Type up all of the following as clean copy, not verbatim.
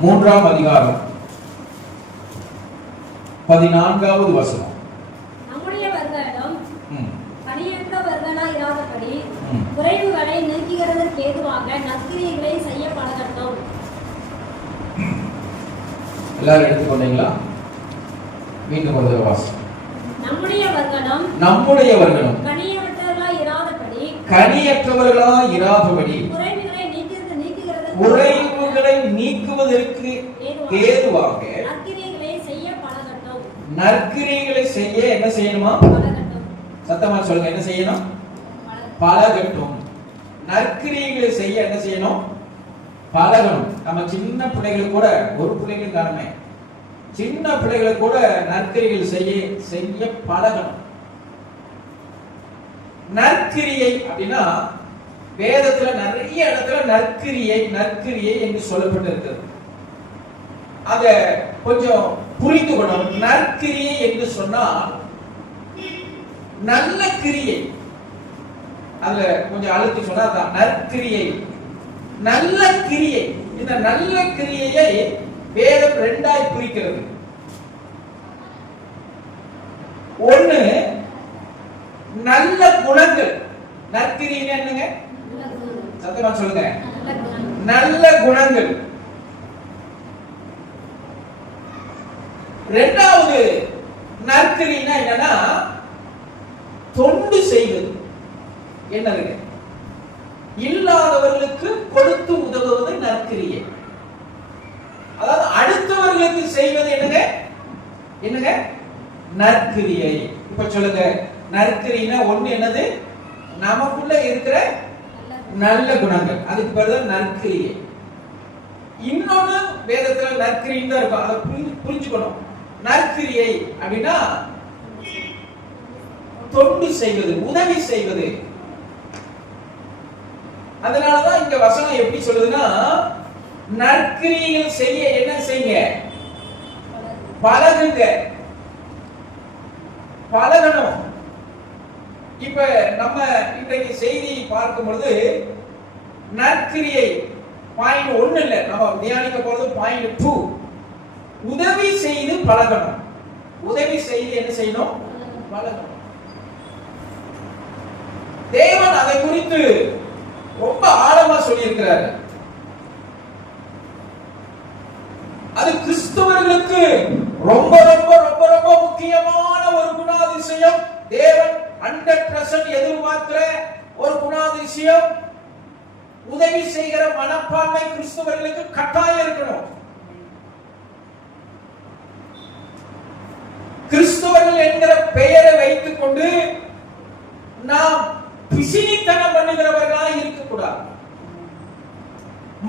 3ஆம் அதிகாரம் 14வது வசனம். நம்முடையவர்களும் கனியற்றவர்களாய் இராதபடி குறைவுகளை நீக்குகிறதற்கு ஏதுவாக நற்கிரியைகளை செய்ய பழகட்டும். எல்லாரும் எடுத்துக்கொண்டீங்களா? மீண்டும் ஒரு வாசம். நம்முடையவர்களும் கனியற்றவர்களாய் இராதபடி குறைவுகளை நீக்குவதற்கு ஏதுவாக நற்கிரியைகளை செய்ய என்ன செய்யணுமா? சத்தமா சொல்லுங்க. என்ன செய்யணும்? பழகட்டும். நற்கிரியைகளை செய்ய என்ன செய்யணும்? பழகணும். நம்ம சின்ன பிள்ளைகளுக்கு கூட, ஒரு பிள்ளைகளுக்கு காரணமே, சின்ன பிள்ளைகளுக்கு கூட நற்கிரியைகள் செய்ய பழகணும். நற்கிரியை அப்படின்னா வேதத்துல நிறைய இடத்துல நற்கிரியை என்று சொல்லப்பட்டிருக்கிறது. அத கொஞ்சம் புரிந்து கொள்ளணும். நற்கிரியை என்று சொன்னால் நல்ல கிரியை, அதுல கொஞ்சம் அழுத்தி சொன்னா நற்கிரியை, நல்ல கிரியை. இந்த நல்ல கிரியையை வேதம் 2ஆய் பிரிக்கிறது. ஒண்ணு நல்ல குணங்கள். நற்கிரியை என்னங்க? சத்தமா சொல்லுங்க. நல்ல குணங்கள். 2வது நற்கிரினா என்னன்னா தொண்டு செய்வது. என்னதுங்க? இல்லாதவர்களுக்கு கொடுத்து உதவுவது நற்கிரியை. அதாவது அடுத்தவர்களுக்கு செய்வது என்னங்க? நற்கிரியை. இப்ப சொல்லுங்க, நற்கிரினா ஒண்ணு என்னது? நமக்குள்ள இருக்கிற நல்ல குணங்கள், அதுக்கு பேர் தான் நற்கிரியை. இன்னொன்னு வேதத்துல நற்கிரின்னு தான் இருக்கும். அதை புரிஞ்சுக்கணும். நற்கிரியை அப்படின்னா தொண்டு செய்வது, உதவி செய்வது. அதனாலதான் இங்க வசனம் எப்படி சொல்லுதுன்னா, நற்கிரியைகள் செய்ய என்ன செய்யுங்க? பழகுங்க, பழகணும். இப்ப நம்ம இன்றைக்கு செய்தி பார்க்கும் பொழுது நற்கிரியை பாயிண்ட் 1 இல்ல, நம்ம தியானிக்க போறது பாயிண்ட் 2. உதவி செய்து பழகணும். உதவி செய்து என்ன செய்யணும்? பழகணும். தேவன் அதை குறித்து ரொம்ப ஆழமா சொல்லி இருக்கிறார். அது கிறிஸ்தவர்களுக்கு ரொம்ப ரொம்ப ரொம்ப ரொம்ப முக்கியமான ஒரு குணாதிசயம். தேவன் 100% எதிர்பார்க்கிற ஒரு குணாதிசயம். உதவி செய்கிற மனப்பான்மை கிறிஸ்தவர்களுக்கு கட்டாயம் இருக்கணும். கிறிஸ்தவர்கள் என்கிற பெயரை வைத்துக் கொண்டு நாம் பிசினித்தனம் பண்ணுகிறவர்களாக இருக்கக்கூடாது.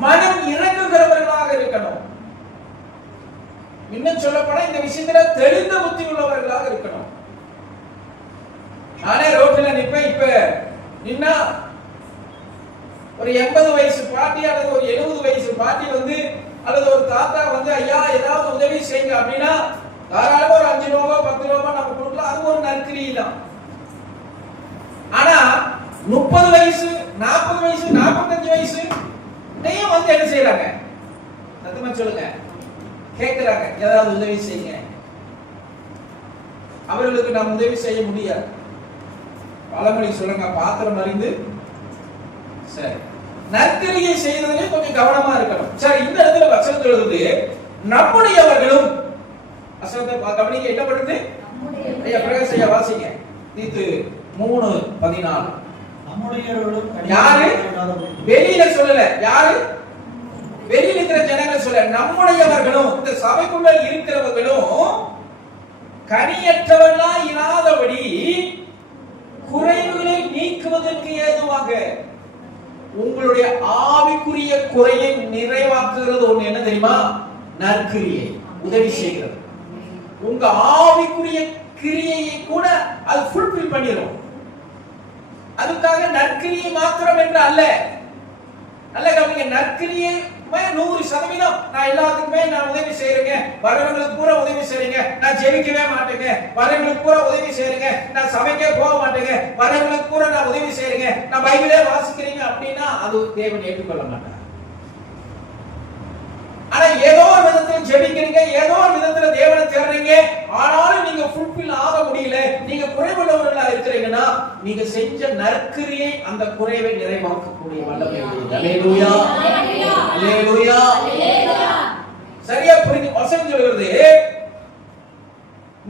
மனம் இறங்குகிறவர்களாக இருக்கணும். இன்னும் சொல்லப்போனா இந்த விஷயத்துல தெளிந்த புத்தி உள்ளவர்களாக இருக்கணும். நானே ரோட்ல நிப்பேன். இப்ப நின்னா ஒரு 80 வயசு பாட்டி அல்லது ஒரு 70 வயசு பாட்டி வந்து, அல்லது ஒரு தாத்தா வந்து, ஐயா ஏதாவது உதவி செய்யுங்க அப்படின்னா தாராளமா ஒரு 5 ரூபா 10 ரூபா நம்ம கொடுக்கலாம். அது ஒரு நற்கிரியை தான். ஆனா 30 வயசு 40 வயசு 45 வயசு நீயும் வந்து என்ன செய்யறாங்க? சத்தமா சொல்லுங்க. கேட்கிறாங்க, ஏதாவது உதவி செய்யுங்க. அவர்களுக்கு நாம் உதவி செய்ய முடியாது. பழமொழி சொல்லுங்க, பாத்திரம் அறிந்து. சரி, நற்கிரியை செய்வதிலே கொஞ்சம் கவனமா இருக்கணும். சரி, இந்த இடத்துல வசனம் சொல்லுது நம்முடையவர்களும். வசனத்தை கவனிங்க, என்ன பண்ணுது? ஐயா பிரகாஷ் ஐயா வாசிங்க. தீத்து 3:14. நம்முடையவர்களும் யாரு? வெளியில சொல்லல. யாரு? வெளியில இருக்கிற ஜனங்கள் சொல்ல. நம்முடையவர்களும், இந்த சபைக்குள்ள இருக்கிறவர்களும் கனியற்றவர்களாய் இராதபடி குறைவுகளை நீக்குவதற்கு ஏதுவாக. உங்களுடைய ஆவிக்குரிய குறையை நிறைவாக்குகிறது ஒண்ணு என்ன தெரியுமா? நற்கிரியை, உதவி செய்கிறது. உங்க ஆவிக்குரிய கிரியையை கூட அது ஃபுல்ஃபில் பண்ணிரும். அதுக்காக நற்கிரியை மாத்திரம் என்று அல்ல. நல்ல கவனிங்க. நற்கிரியை 100% நான் எல்லாத்துக்குமே நான் உதவி செய்யறேங்க, வரவங்களுக்கு பூரா உதவி செய்றீங்க, நான் ஜெபிக்கவே மாட்டேங்க, வரவங்களுக்கு பூரா உதவி செய்யறேங்க, நான் சபைக்கே போக மாட்டேங்க, வரவங்களுக்கு பூரா நான் உதவி செய்யறேங்க, நான் பைபிளே வாசிக்கிறீங்க அப்படின்னா அது தேவன் ஏற்றுக்கொள்ள மாட்டார். ஆனா ஏதோ ஜெபிக்கிறீங்க, ஏதோ ஒரு விதத்துல தேவனை தேடுறீங்க, ஆனாலும் நீங்க ஃபுல்ஃபில் ஆக முடியல, நீங்க குறைவுள்ளவர்களா இருக்கிறீங்கன்னா நீங்க செஞ்ச நற்கிரியை அந்த குறைவை நிறைவாக்கக்கூடிய வல்லமை உடையது. அல்லேலூயா, அல்லேலூயா. சரியா புரிஞ்சு வசனம் சொல்கிறது,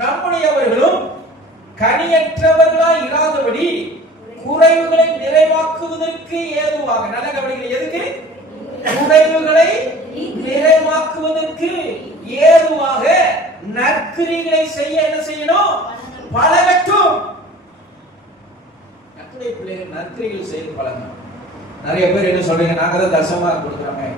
நம்முடையவர்களும் கனியற்றவர்களாய் இராதபடி குறைவுகளை நிறைவாக்குவதற்கு ஏதுவாக. நல்ல கவனிங்க, எதுக்கு? குறைவுகளை நிறைவாக்குவதற்கு ஏதுவாக நற்கிரிகளை செய்ய என்ன செய்யணும்? பழகட்டும். நற்கிரை பிள்ளைகள் நற்கிரிகள் செய்து பழகணும். நிறைய பேர் என்ன சொல்றீங்க, நாங்க தான் தசமா கொடுக்குறோமே,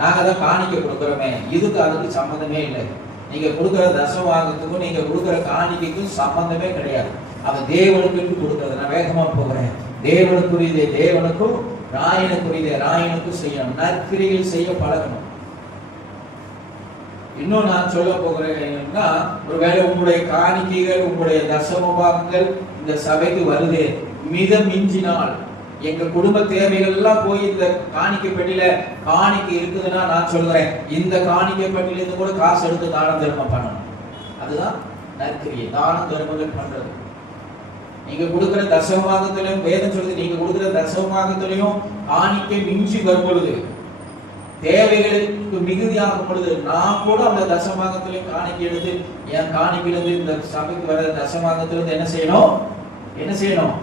நாங்க தான் காணிக்க கொடுக்குறோமே, இதுக்கு அதுக்கு சம்பந்தமே இல்லை. நீங்க கொடுக்குற தசமாகத்துக்கும் நீங்க கொடுக்குற காணிக்கைக்கும் சம்பந்தமே கிடையாது. அது தேவனுக்கு கொடுக்கிறது. நான் வேகமா போகிறேன். தேவனுக்குரியதே தேவனுக்கும், ராயனுக்குரியதே ராயனுக்கும் செய்யணும். நற்கிரிகள் செய்ய பழகணும். இன்னும் நான் சொல்ல போகிறேன்னா, ஒருவேளை உங்களுடைய காணிக்கைகள், உங்களுடைய தசமபாகங்கள் இந்த சபைக்கு வருது, மிதம் மிஞ்சினால், எங்க குடும்ப தேவைகள் எல்லாம் போய் இந்த காணிக்கை பெட்டியில காணிக்கை இருக்குதுன்னா நான் சொல்றேன், இந்த காணிக்கை பெட்டியில இருந்து கூட காசு எடுத்து தான தர்மம் பண்ணணும். அதுதான் நற்கிரியை, தான தர்மங்கள் பண்றது. நீங்க கொடுக்கிற தசமபாகத்திலையும் வேதம் சொல்லுது, நீங்க கொடுக்கிற தசமபாகத்திலையும் காணிக்கை மிஞ்சி வரும் பொழுது, தேவைகளுக்கு மிகுதியாகும் பொழுது, நான் கூட அந்த தசமபாகத்திலையும் காணிக்கை எடுத்து என் காணிக்கையிலிருந்து இந்த சபைக்கு வர தசமபாகத்திலிருந்து என்ன செய்யணும்? என்ன செய்யணும்?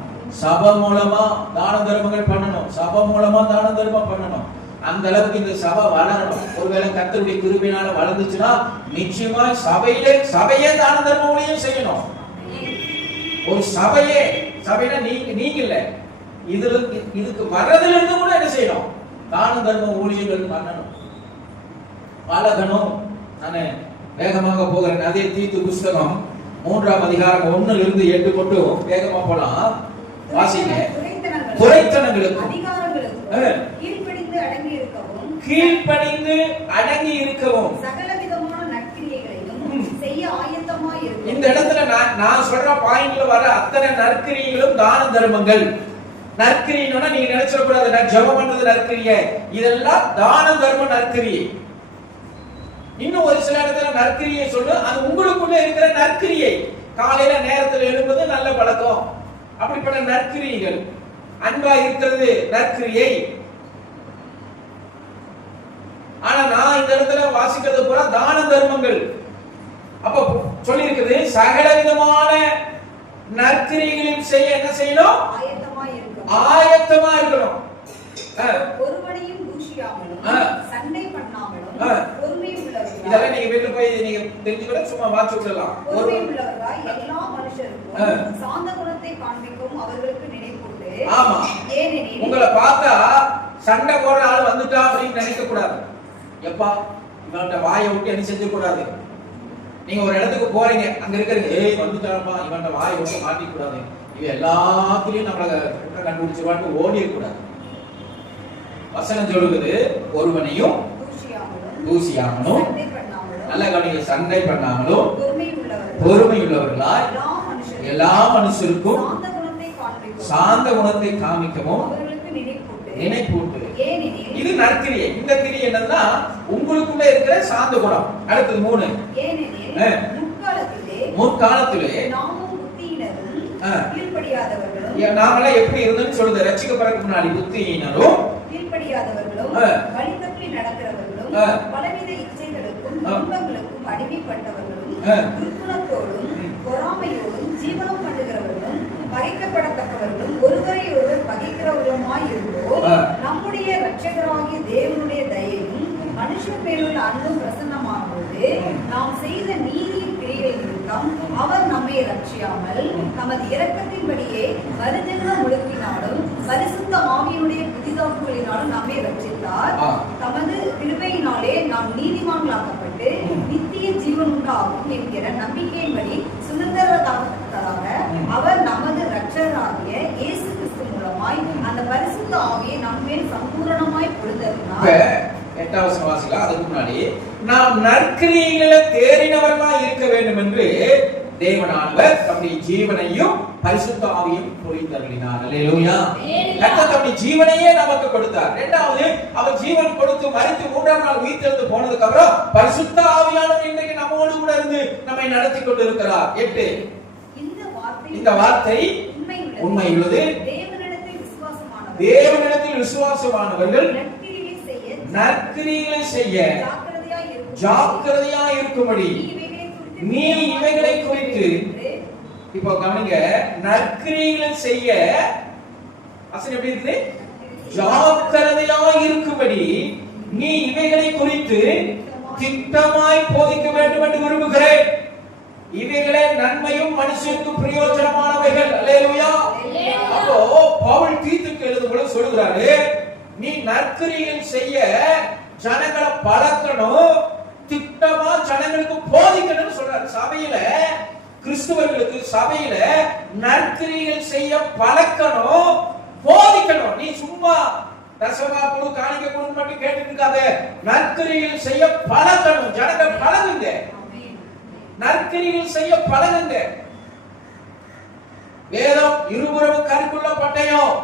சபை மூலமா தான தர்மங்கள் பண்ணணும். சபை மூலமா தான தர்மம் பண்ணணும். அந்த அளவுக்கு இந்த சபை வளரணும். ஒருவேளை கர்த்தருடைய கிருபையினால வளர்ந்துச்சுன்னா நிச்சயமா சபையே தான தர்ம ஊழியம் செய்யணும். ஒரு சபையில நீங்க இல்ல, இதுக்கு வர்றதுல இருந்து கூட என்ன செய்யணும்? தான தர்ம ஊழியர்கள் பண்ணணும், பழகணும். நானு வேகமாக போகிறேன். அதே தீத்து புஸ்தகம் 3ஆம் அதிகாரம் 1 இருந்து 8 மட்டும் வேகமா போலாம். வாசிங்க. குறைத்தனங்களுக்கும் கீழ்ப்படிந்து அடங்கி இருக்கவும் சகலவிதமான நற்கிரியைகளையும் செய்ய ஆயத்தமாய் இருக்கவும். இந்த இடத்துல நான் சொல்ற பாயிண்ட்ல வர அத்தனை நற்கிரியைகளும் தான தர்மங்கள். நற்கிரியைன்னா நீங்க நினைச்சிட கூடாது நான் ஜெபம் பண்றது நற்கிரியை, இதெல்லாம் தான தர்ம நற்கிரியை. இன்னும் ஒரு சில இடத்துல நற்கிரியை சொல்லு, அது உங்களுக்குள்ள இருக்கிற நற்கிரியை. காலையில நேரத்தில் எழுப்பது நல்ல பழக்கம், அப்படிப்பட்ட நற்கிரியைகள். அன்பா இருக்கிறது நற்கிரியை. ஆனா நான் இந்த இடத்துல வாசிக்கிறது பூரா தான தர்மங்கள். அப்ப சொல்லி இருக்குது, சகல விதமான நற்கிரியைகளையும் செய்ய என்ன செய்யணும்? ஆயத்தமா இருக்கணும். ஒருவனையும் தூஷியாமலும் சண்டை பண்ணாமலும் பொறுமை உள்ளவர்களாய். இதெல்லாம் நீங்க வீட்டுல போய் நீங்க தெரிஞ்சுக்கிட சும்மா வாட்சி விடலாம். பொறுமை உள்ளவர்களாய் எல்லா மனுஷருக்கும் சாந்த குணத்தை காண்பிக்கும் அவர்களுக்கு நினைப்பூட்டு. ஆமா, ஏனெனில் உங்களை பார்த்தா சண்டை போடுற ஆள் வந்துட்டா அப்படின்னு நினைக்க கூடாது. எப்பா இவன்கிட்ட வாயை விட்டு என்ன செஞ்ச கூடாது. நீங்க ஒரு இடத்துக்கு போறீங்க, அங்க இருக்கிறீங்க, ஏய் வந்துட்டாப்பா இவன்கிட்ட வாயை விட்டு மாட்டிக்க கூடாது, இவன் எல்லாத்துலயும் நம்மள கண்டுபிடிச்சிருவான்னு ஓடி இருக்க கூடாது. வசனம் சொல்லுது, ஒருவனையும் தூசியாமலும் நல்ல கவனிக்க சண்டை பண்ணாமலும் பொறுமை உள்ளவர்களாய் எல்லா மனுஷருக்கும் சாந்த குணத்தை காமிக்கவும் நினைப்பூட்டு. இது நற்கிரியை. இந்த கிரியை என்னன்னா உங்களுக்குள்ள இருக்கிற சாந்த குணம். அடுத்தது 3, முற்காலத்திலே நாமெல்லாம் எப்படி இருந்தோம்னு சொல்லுது. ரட்சிக்கப்படுறதுக்கு முன்னாடி புத்தியினரும் கீழ்ப்படியாதவர்களும் வழி தப்பி நடக்கிறவர்களும் பலவித இச்சைகளுக்கும் துன்பங்களுக்கும் அடிமைப்பட்டவர்களும் துர்க்குணத்தோடும் பொறாமையோடும் ஜீவனம் பண்ணுகிறவர்களும் பகைக்கப்படத்தக்கவர்களும் ஒருவரை ஒருவர் பகைக்கிறவர்களுமாய் இருந்தோம். நம்முடைய இரட்சகராகிய தேவனுடைய தயையும் மனுஷன் பேருள்ள அன்பும் பிரசன்னமானபோது நாம் செய்த நீதியின் கிரியை நிமித்தம் அவர் நம்மை ரட்சியாமல் நமது இரக்கத்தின்படியே மறுஜென்ம முழுக்கினாலும் பரிசுத்த ஆவியினுடைய புதிதாக்குகளினாலும் நம்மை ரட்சித்தார். தமது கிருபையினாலே நாம் நீதிமான்களாக்கப்பட்டு நித்திய ஜீவன் உண்டாகும் என்கிற நம்பிக்கையின்படி சுதந்திரத்தக்கதாக அவர் நமது இரட்சகராகிய இயேசு கிறிஸ்து மூலமாய் அந்த பரிசுத்த ஆவியை நம்மேல் சம்பூரணமாய் பொழுதறினார். 8வது வாசிக்கலாம். அதுக்கு முன்னாடி நாம் நற்கிரியைகளை தேறினவர்களா இருக்க வேண்டும் என்று தேவனானவர் தம்முடைய ஜீவனையும் பரிசுத்த ஆவியையும் பொழிந்தருளினார். அல்லேலூயா. கர்த்தர் தம்முடைய ஜீவனையே நமக்கு கொடுத்தார். இரண்டாவது, அவர் ஜீவன் கொடுத்து மரித்து மூன்றாம் நாள் உயிர்த்தெழுந்து போனதுக்கு அப்புறம் பரிசுத்த ஆவியானவர் இன்றைக்கு நம்மோடு கூட இருந்து நம்மை நடத்தி கொண்டு இருக்கிறார். 8, இந்த வார்த்தை உண்மை உள்ளது. தேவனிடத்தில் விசுவாசமானவர்கள் நற்கிரியைகளை செய்ய ஜாக்கிரதையா இருக்கும்படி நீ இவைகளை குறித்து, இப்போ கவனிங்க, நற்கிரியைகளை செய்ய அசல் எப்படி இருக்குது? ஜாக்கிரதையா இருக்கும்படி நீ இவைகளை குறித்து திட்டமாய் போதிக்க வேண்டும் என்று விரும்புகிறேன். இவைகளே நன்மையும் மனுஷனுக்கு பிரயோஜனமானவைகள். அல்லேலூயா. அப்போ பவுல் தீத்துக்கு எழுதும்போது சொல்லுகிறாரு, நீ நற்கிரியைகள் செய்ய ஜனங்களை பழக்கணும், திட்டமா ஜனங்களுக்கு போதிக்கணும்னு சொல்றாரு. சபையில கிறிஸ்துவர்களுக்கு சபையில நற்கிரியைகள் செய்ய பழக்கணும், போதிக்கணும். நீ சும்மா தசமா குழு காணிக்க குழு மட்டும் கேட்டுட்டு இருக்காத, நற்கிரியைகள் செய்ய பழக்கணும். ஜனங்கள் பழகுங்க, நற்கிரியைகள் செய்ய பழகுங்க. வேதம் இருபுறமும் கருக்குள்ள பட்டயம்.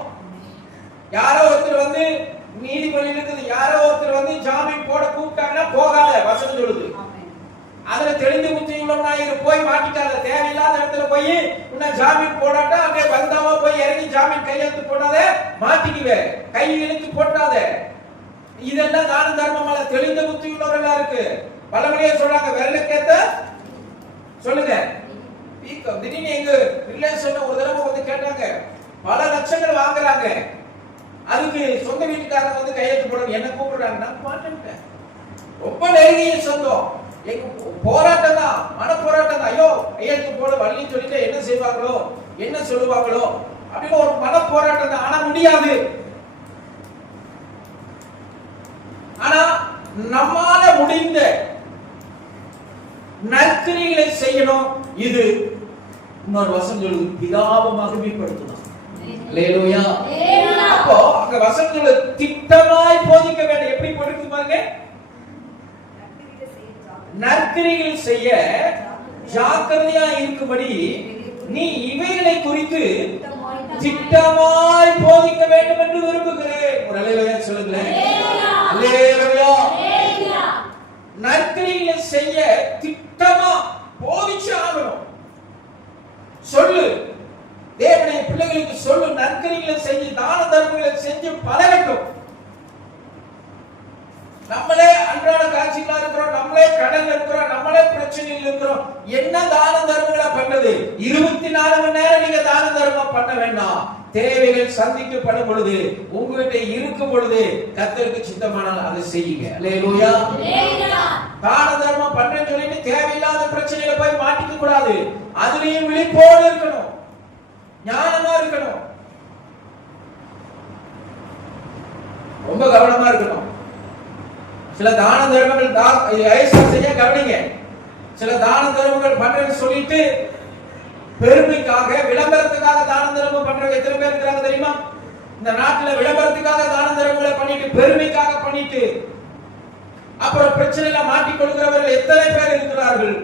யாரோ ஒருத்தர் வந்து நீதிபதி இருக்குது, யாரோ ஒருத்தர் வந்து ஜாமீன் போட கூப்பிட்டாங்கன்னா போகாத, வசனம் சொல்லுது. அதுல தெளிந்து புத்தி உள்ளவனாயிரு, போய் மாட்டிக்காத. தேவையில்லாத இடத்துல போய் உன்ன ஜாமீன் போடாட்டா அப்படியே பந்தாவா போய் இறங்கி ஜாமீன் கையெழுத்து போடாத, மாட்டிக்குவே. கை இழுத்து போட்டாத. இதெல்லாம் தான தர்மமால தெளிந்த புத்தி உள்ளவர்களா இருக்கு. பலமுறையே சொல்றாங்க, வெள்ளக்கேத்த சொல்லுங்க. திடீர்னு எங்க ரிலேஷன் ஒரு தடவை வந்து கேட்டாங்க, பல லட்சங்கள் வாங்குறாங்க, அதுக்கு சொந்த வீட்டுக்காரங்க வந்து கையெழுத்து போடணும், என்ன கூப்பிடுறாங்க. நான் மாட்டேன். ரொம்ப நெருங்கிய சொந்தம், எங்க போராட்டம் தான், மன போராட்டம் தான். ஐயோ கையெழுத்து போட வழின்னு சொல்லிட்டு என்ன செய்வாங்களோ, என்ன சொல்லுவாங்களோ அப்படின்னு ஒரு மன போராட்டம் தான். ஆனா முடியாது. ஆனா நம்மால முடிந்த நற்கிரியைகளை செய்யணும். இது இன்னொரு வசனம் சொல்லுது, பிதாவை மகிமைப்படுத்தணும். அல்லேலூயா. அப்போ அங்க வசனங்களை திட்டமாய் போதிக்க வேண்டும். எப்படி போதிக்க பாருங்க, நற்கிரியைகள் செய்ய ஜாக்கிரதையா இருக்கும்படி நீ இவைகளை குறித்து திட்டமாய் போதிக்க வேண்டும் என்று விரும்புகிறேன். ஒரு அல்லேலூயா சொல்லுங்களேன். அல்லேலூயா. நற்கிரியைகளை செய்ய திட்டமா போதிச்சு ஆகணும். சொல்லு, தேவனுடைய பிள்ளைகளுக்கு சொல்லு, நற்கிரியைகளை செஞ்சு தான தர்மங்களை செஞ்சு பழகட்டும். நம்மளே அன்றாட காட்சிகளா இருக்கிறோம், நம்மளே கடல்ல இருக்கிறோம், நம்மளே பிரச்சனையில் இருக்கிறோம். என்ன தான தர்மங்களை பண்றது? 24 மணி நேரம் நீங்க தான தர்மம் பண்ண வேண்டாம். தேவைகள் சந்திக்கப்படும் பொழுது, உங்ககிட்ட இருக்கும் பொழுது கர்த்தருக்கு சித்தமானால் அதை செய்யுங்க. அல்லேலூயா. தான தர்மம் பண்றேன்னு சொல்லிட்டு தேவையில்லாத பிரச்சனையில போய் மாட்டிக்க கூடாது. அதுலயும் விழிப்போடு இருக்கணும், ஞானமா இருக்கணும், ரொம்ப கவனமா இருக்கணும். சில தான தர்மங்கள் செய்ய கவனிங்க. சில தான தர்மங்கள் பண்றேன்னு சொல்லிட்டு பெருமைக்காக விளம்பரத்துக்காக தான தர்மம் பண்றவங்க எத்தனை பேர் இருக்கிறாங்க தெரியுமா? இந்த நாட்டுல விளம்பரத்துக்காக தான தர்மங்களை பண்ணிட்டு, பெருமைக்காக பண்ணிட்டு அப்புறம் பிரச்சனையில மாட்டிக் கொள்கிறவர்கள் எத்தனை பேர் இருக்கிறார்கள்?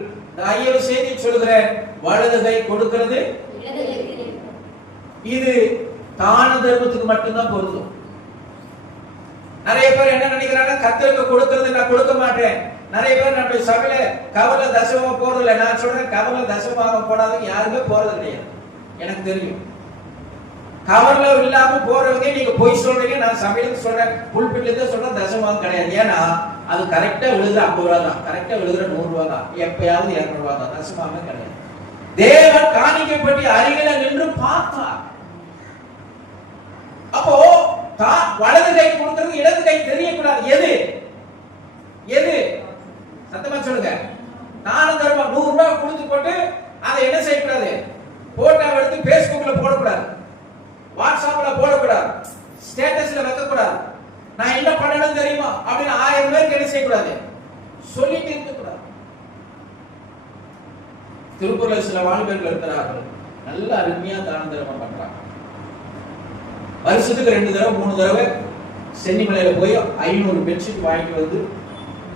ஐயோ செய்தி சொல்கிறேன், வலது கை கொடுக்கிறது இது தான தர்மத்துக்கு மட்டும்தான் பொருந்தும். நிறைய பேர் என்ன நினைக்கிறாங்க, கர்த்தருக்கு கொடுக்கிறது நான் கொடுக்க மாட்டேன். நிறைய பேர் நம்ம சபையில கவர்ல தசமமாக போறது இல்லை. நான் சொல்றேன், கவர்ல தசமமாக போடாதவங்க யாருமே போறது கிடையாது. எனக்கு தெரியும். கவர்ல இல்லாம போறவங்க நீங்க போய் சொல்றீங்க. நான் சபையில சொல்றேன், புல்பிட்ல இருந்து சொல்றேன், தசமமாக கிடையாது. ஏன்னா அது கரெக்டா விழுகிற 50 ரூபா தான், கரெக்டா விழுகிற 100 ரூபா தான், எப்பயாவது 200 ரூபா தான். தசமமாக கிடையாது. தேவன் காணிக்கப்பட்டு அருகில நின்று பார்த்தார். அப்போ வலது கை கொடுக்கிறது, இடது கை தெரியக்கூடாது. எது எது சத்தமா சொல்லுங்க. தான தர்மம் 100 ரூபாய் கொடுத்து போட்டு அதை என்ன செய்யக்கூடாது? போட்டோ எடுத்து பேஸ்புக்ல போடக்கூடாது, வாட்ஸ்அப்ல போடக்கூடாது, ஸ்டேட்டஸ்ல வைக்கக்கூடாது. நான் என்ன பண்ணணும் தெரியுமா அப்படின்னு 1000 பேருக்கு என்ன செய்யக்கூடாது? சொல்லிட்டு இருக்கக்கூடாது. திருப்பூர்ல சில வாலிபர்கள் இருக்கிறார்கள், நல்ல அருமையா தான தர்மம் பண்றாங்க. வருஷத்துக்கு 2 தடவை 3 தடவை சென்னிமலையில போய் 500 பெட்ஷீட் வாங்கிட்டு வந்து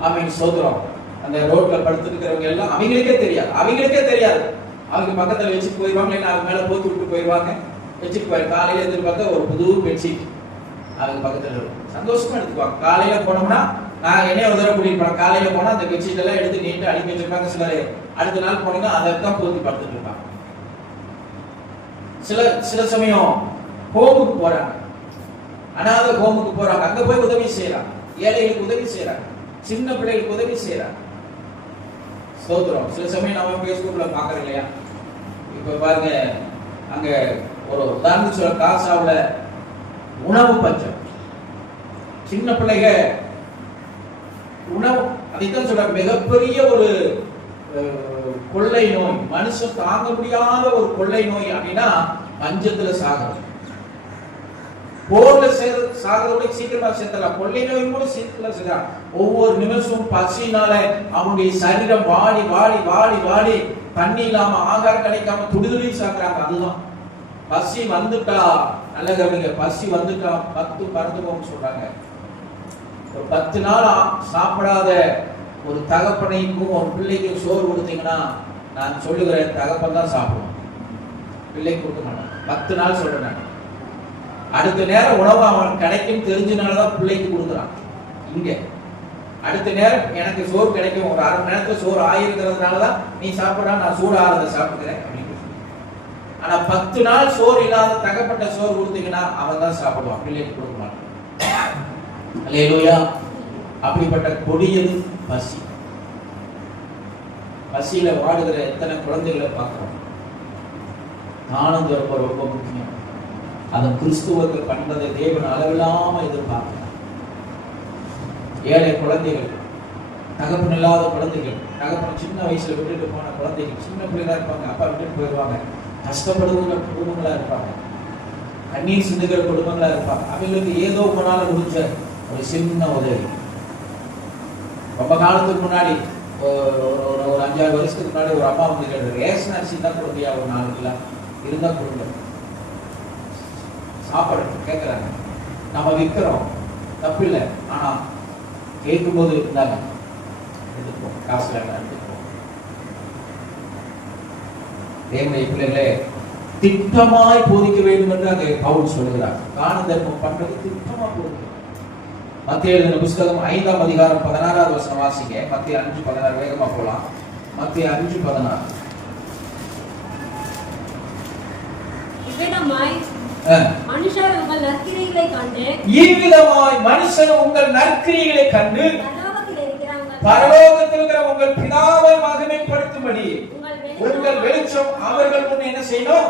அவங்க சோதரம் அந்த ரோட்ல படுத்துட்டு இருக்கிறவங்க எல்லாம் அவங்களுக்கே தெரியாது அவங்க பக்கத்துல வச்சுட்டு போயிடுவாங்க, இல்லைன்னா அவங்க மேல போட்டு விட்டு போயிடுவாங்க, வச்சுட்டு போய் காலையில எடுத்து பார்த்தா ஒரு புது பெட்ஷீட் அவங்க பக்கத்துல இருக்கும், சந்தோஷமா எடுத்துக்குவாங்க. காலையில போனோம்னா நான் என்னைய ஒரு தடவை கூட்டிட்டு போனேன், காலையில போனா அந்த பெட்ஷீட் எல்லாம் எடுத்து நீட்டு அடுக்கி வச்சிருப்பாங்க. சிலர் அடுத்த நாள் போனீங்கன்னா அதை தான் போத்தி படுத்துட்டு இருப்பாங்க. சில சமயம் ஹோமுக்கு போறாங்க, அனாதை ஹோமுக்கு போறாங்க, அங்க போய் உதவி செய்யறாங்க, ஏழைகளுக்கு உதவி செய்யறாங்க, சின்ன பிள்ளைகளுக்கு உதவி செய்யறாங்க. ஸ்தோத்திரம். சில சமயம் நம்ம பேஸ்புக்ல பாக்குறோம் இல்லையா, இப்ப பாருங்க அங்க ஒரு உதாரணத்துக்கு சொல்ல காசாவுல உணவு பஞ்சம், சின்ன பிள்ளைங்க உணவு, அதைத்தான் சொல்ற மிகப்பெரிய ஒரு கொள்ளை நோய், மனுஷன் தாங்க முடியாத ஒரு கொள்ளை நோய் அப்படின்னா பஞ்சத்துல சாகிறது. போர்ல சாகிறதோட சீக்கிரமா சேர்த்தலாம், கொள்ளை நோய் கூட சீக்கிரமா சேர்க்கலாம். ஒவ்வொரு நிமிஷமும் பசினால அவனுடைய சரீரம் வாடி வாடி வாடி வாடி தண்ணி இல்லாம ஆகாரம் கிடைக்காம துடிதுடி சாக்குறாங்க. அதுதான் பசி வந்துட்டா, நல்ல கவனிங்க, பசி வந்துட்டா 10 பறந்து போகும் சொல்றாங்க. ஒரு 10 நாள் சாப்பிடாத ஒரு தகப்பனைக்கும் ஒரு பிள்ளைக்கும் சோறு கொடுத்தீங்கன்னா நான் சொல்லுகிறேன், தகப்பன் தான் சாப்பிடுவோம், பிள்ளைக்கு கொடுக்க மாட்டான். 10 நாள் சொல்றேன். அடுத்த நேரம் உணவு அவன் கிடைக்கும் தெரிஞ்சனாலதான் பிள்ளைக்கு கொடுக்குறான். இங்க அடுத்த நேரம் எனக்கு சோறு கிடைக்கும், ஒரு 1/2 மணி நேரத்துல சோறு ஆயிருக்கிறதுனாலதான் நீ சாப்பிடா, நான் சூடு ஆறத சாப்பிடுறேன் அப்படின்னு. ஆனா 10 நாள் சோறு இல்லாத தகப்பட்ட சோறு கொடுத்தீங்கன்னா அவன் தான் சாப்பிடுவான், பிள்ளைக்கு கொடுக்க மாட்டான். அல்லேலூயா. அப்படிப்பட்ட கொடியது பசி. பசியில வாடுகிற எத்தனை குழந்தைகளை பார்க்கிறோம். தானம் தருவது ரொம்ப முக்கியம். அதை கிறிஸ்துவுக்கு பண்றதை தேவன் அளவில்லாம எதிர்பார்க்கிறார். ஏழை குழந்தைகள், தகப்பன் இல்லாத குழந்தைகள், தகப்பன் சின்ன வயசுல விட்டுட்டு போன குழந்தைகள், சின்ன பிள்ளைகளா இருப்பாங்க, அப்பா விட்டுட்டு போயிடுவாங்க, கஷ்டப்படுகிற குடும்பங்களா இருப்பாங்க, கண்ணீர் சிந்துகிற குடும்பங்களா இருப்பாங்க. அவங்களுக்கு ஏதோ உங்களால முடிஞ்ச ஒரு சின்ன உதவி. ரொம்ப காலத்துக்கு முன்னாடி ஒரு 5-6 வருஷத்துக்கு முன்னாடி ஒரு அம்மா வந்து கேட்டு, ரேஷன் அரிசி தான் கொடுத்தியா, ஒரு 4 கிலோ இருந்தா கொடுங்க, சாப்பாடு கேட்கிறாங்க. நம்ம விற்கிறோம், தப்பில்லை, ஆனா கேட்கும்போது இருந்தாங்க எடுத்துப்போம், காசு எடுத்துப்போம். தேவனுடைய பிள்ளைகளே, திட்டமாய் போதிக்க வேண்டும் என்று அங்கே பவுல் சொல்லுகிறார். தான தர்மம் பண்றது திட்டமா போதிக்க. மத்திய எழுதின புஸ்தகம் 5ஆம் அதிகாரம் 16வது வசனம் வாசிங்க. மத்திய 5:16 வேகமா போலாம். மத்திய 5:16. மனுஷர் உங்கள் நற்கிரியைகளை கண்டு, இவ்விதமாய் மனுஷர் உங்கள் நற்கிரியைகளை கண்டு பரலோகத்தில் இருக்கிற உங்கள் பிதாவை மகிமைப்படுத்தும்படி உங்கள் வெளிச்சம் அவர்கள் முன் என்ன செய்யணும்?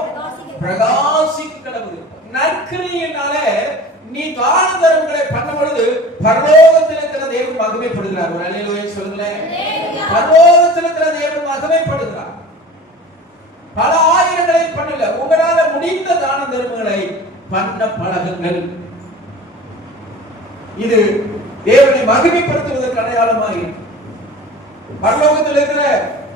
பிரகாசிக்க கடவுள். நற்கிரியையினால நீ தான தர்மங்களை பண்ணும் பொழுது பரலோகத்தில் இருக்கிற தேவன் மகிமைப்படுகிறார். ஒரு அல்லேலூயா சொல்லுங்களேன். பரலோகத்தில் இருக்கிற தேவன் மகிமைப்படுகிறார். பல ஆயிரங்களை பண்ணல, உங்களால முடிந்த தான தர்மங்களை பண்ண பழகுங்கள். இது தேவனை மகிமைப்படுத்துவதற்கு அடையாளமாக இருக்கு. பரலோகத்தில் இருக்கிற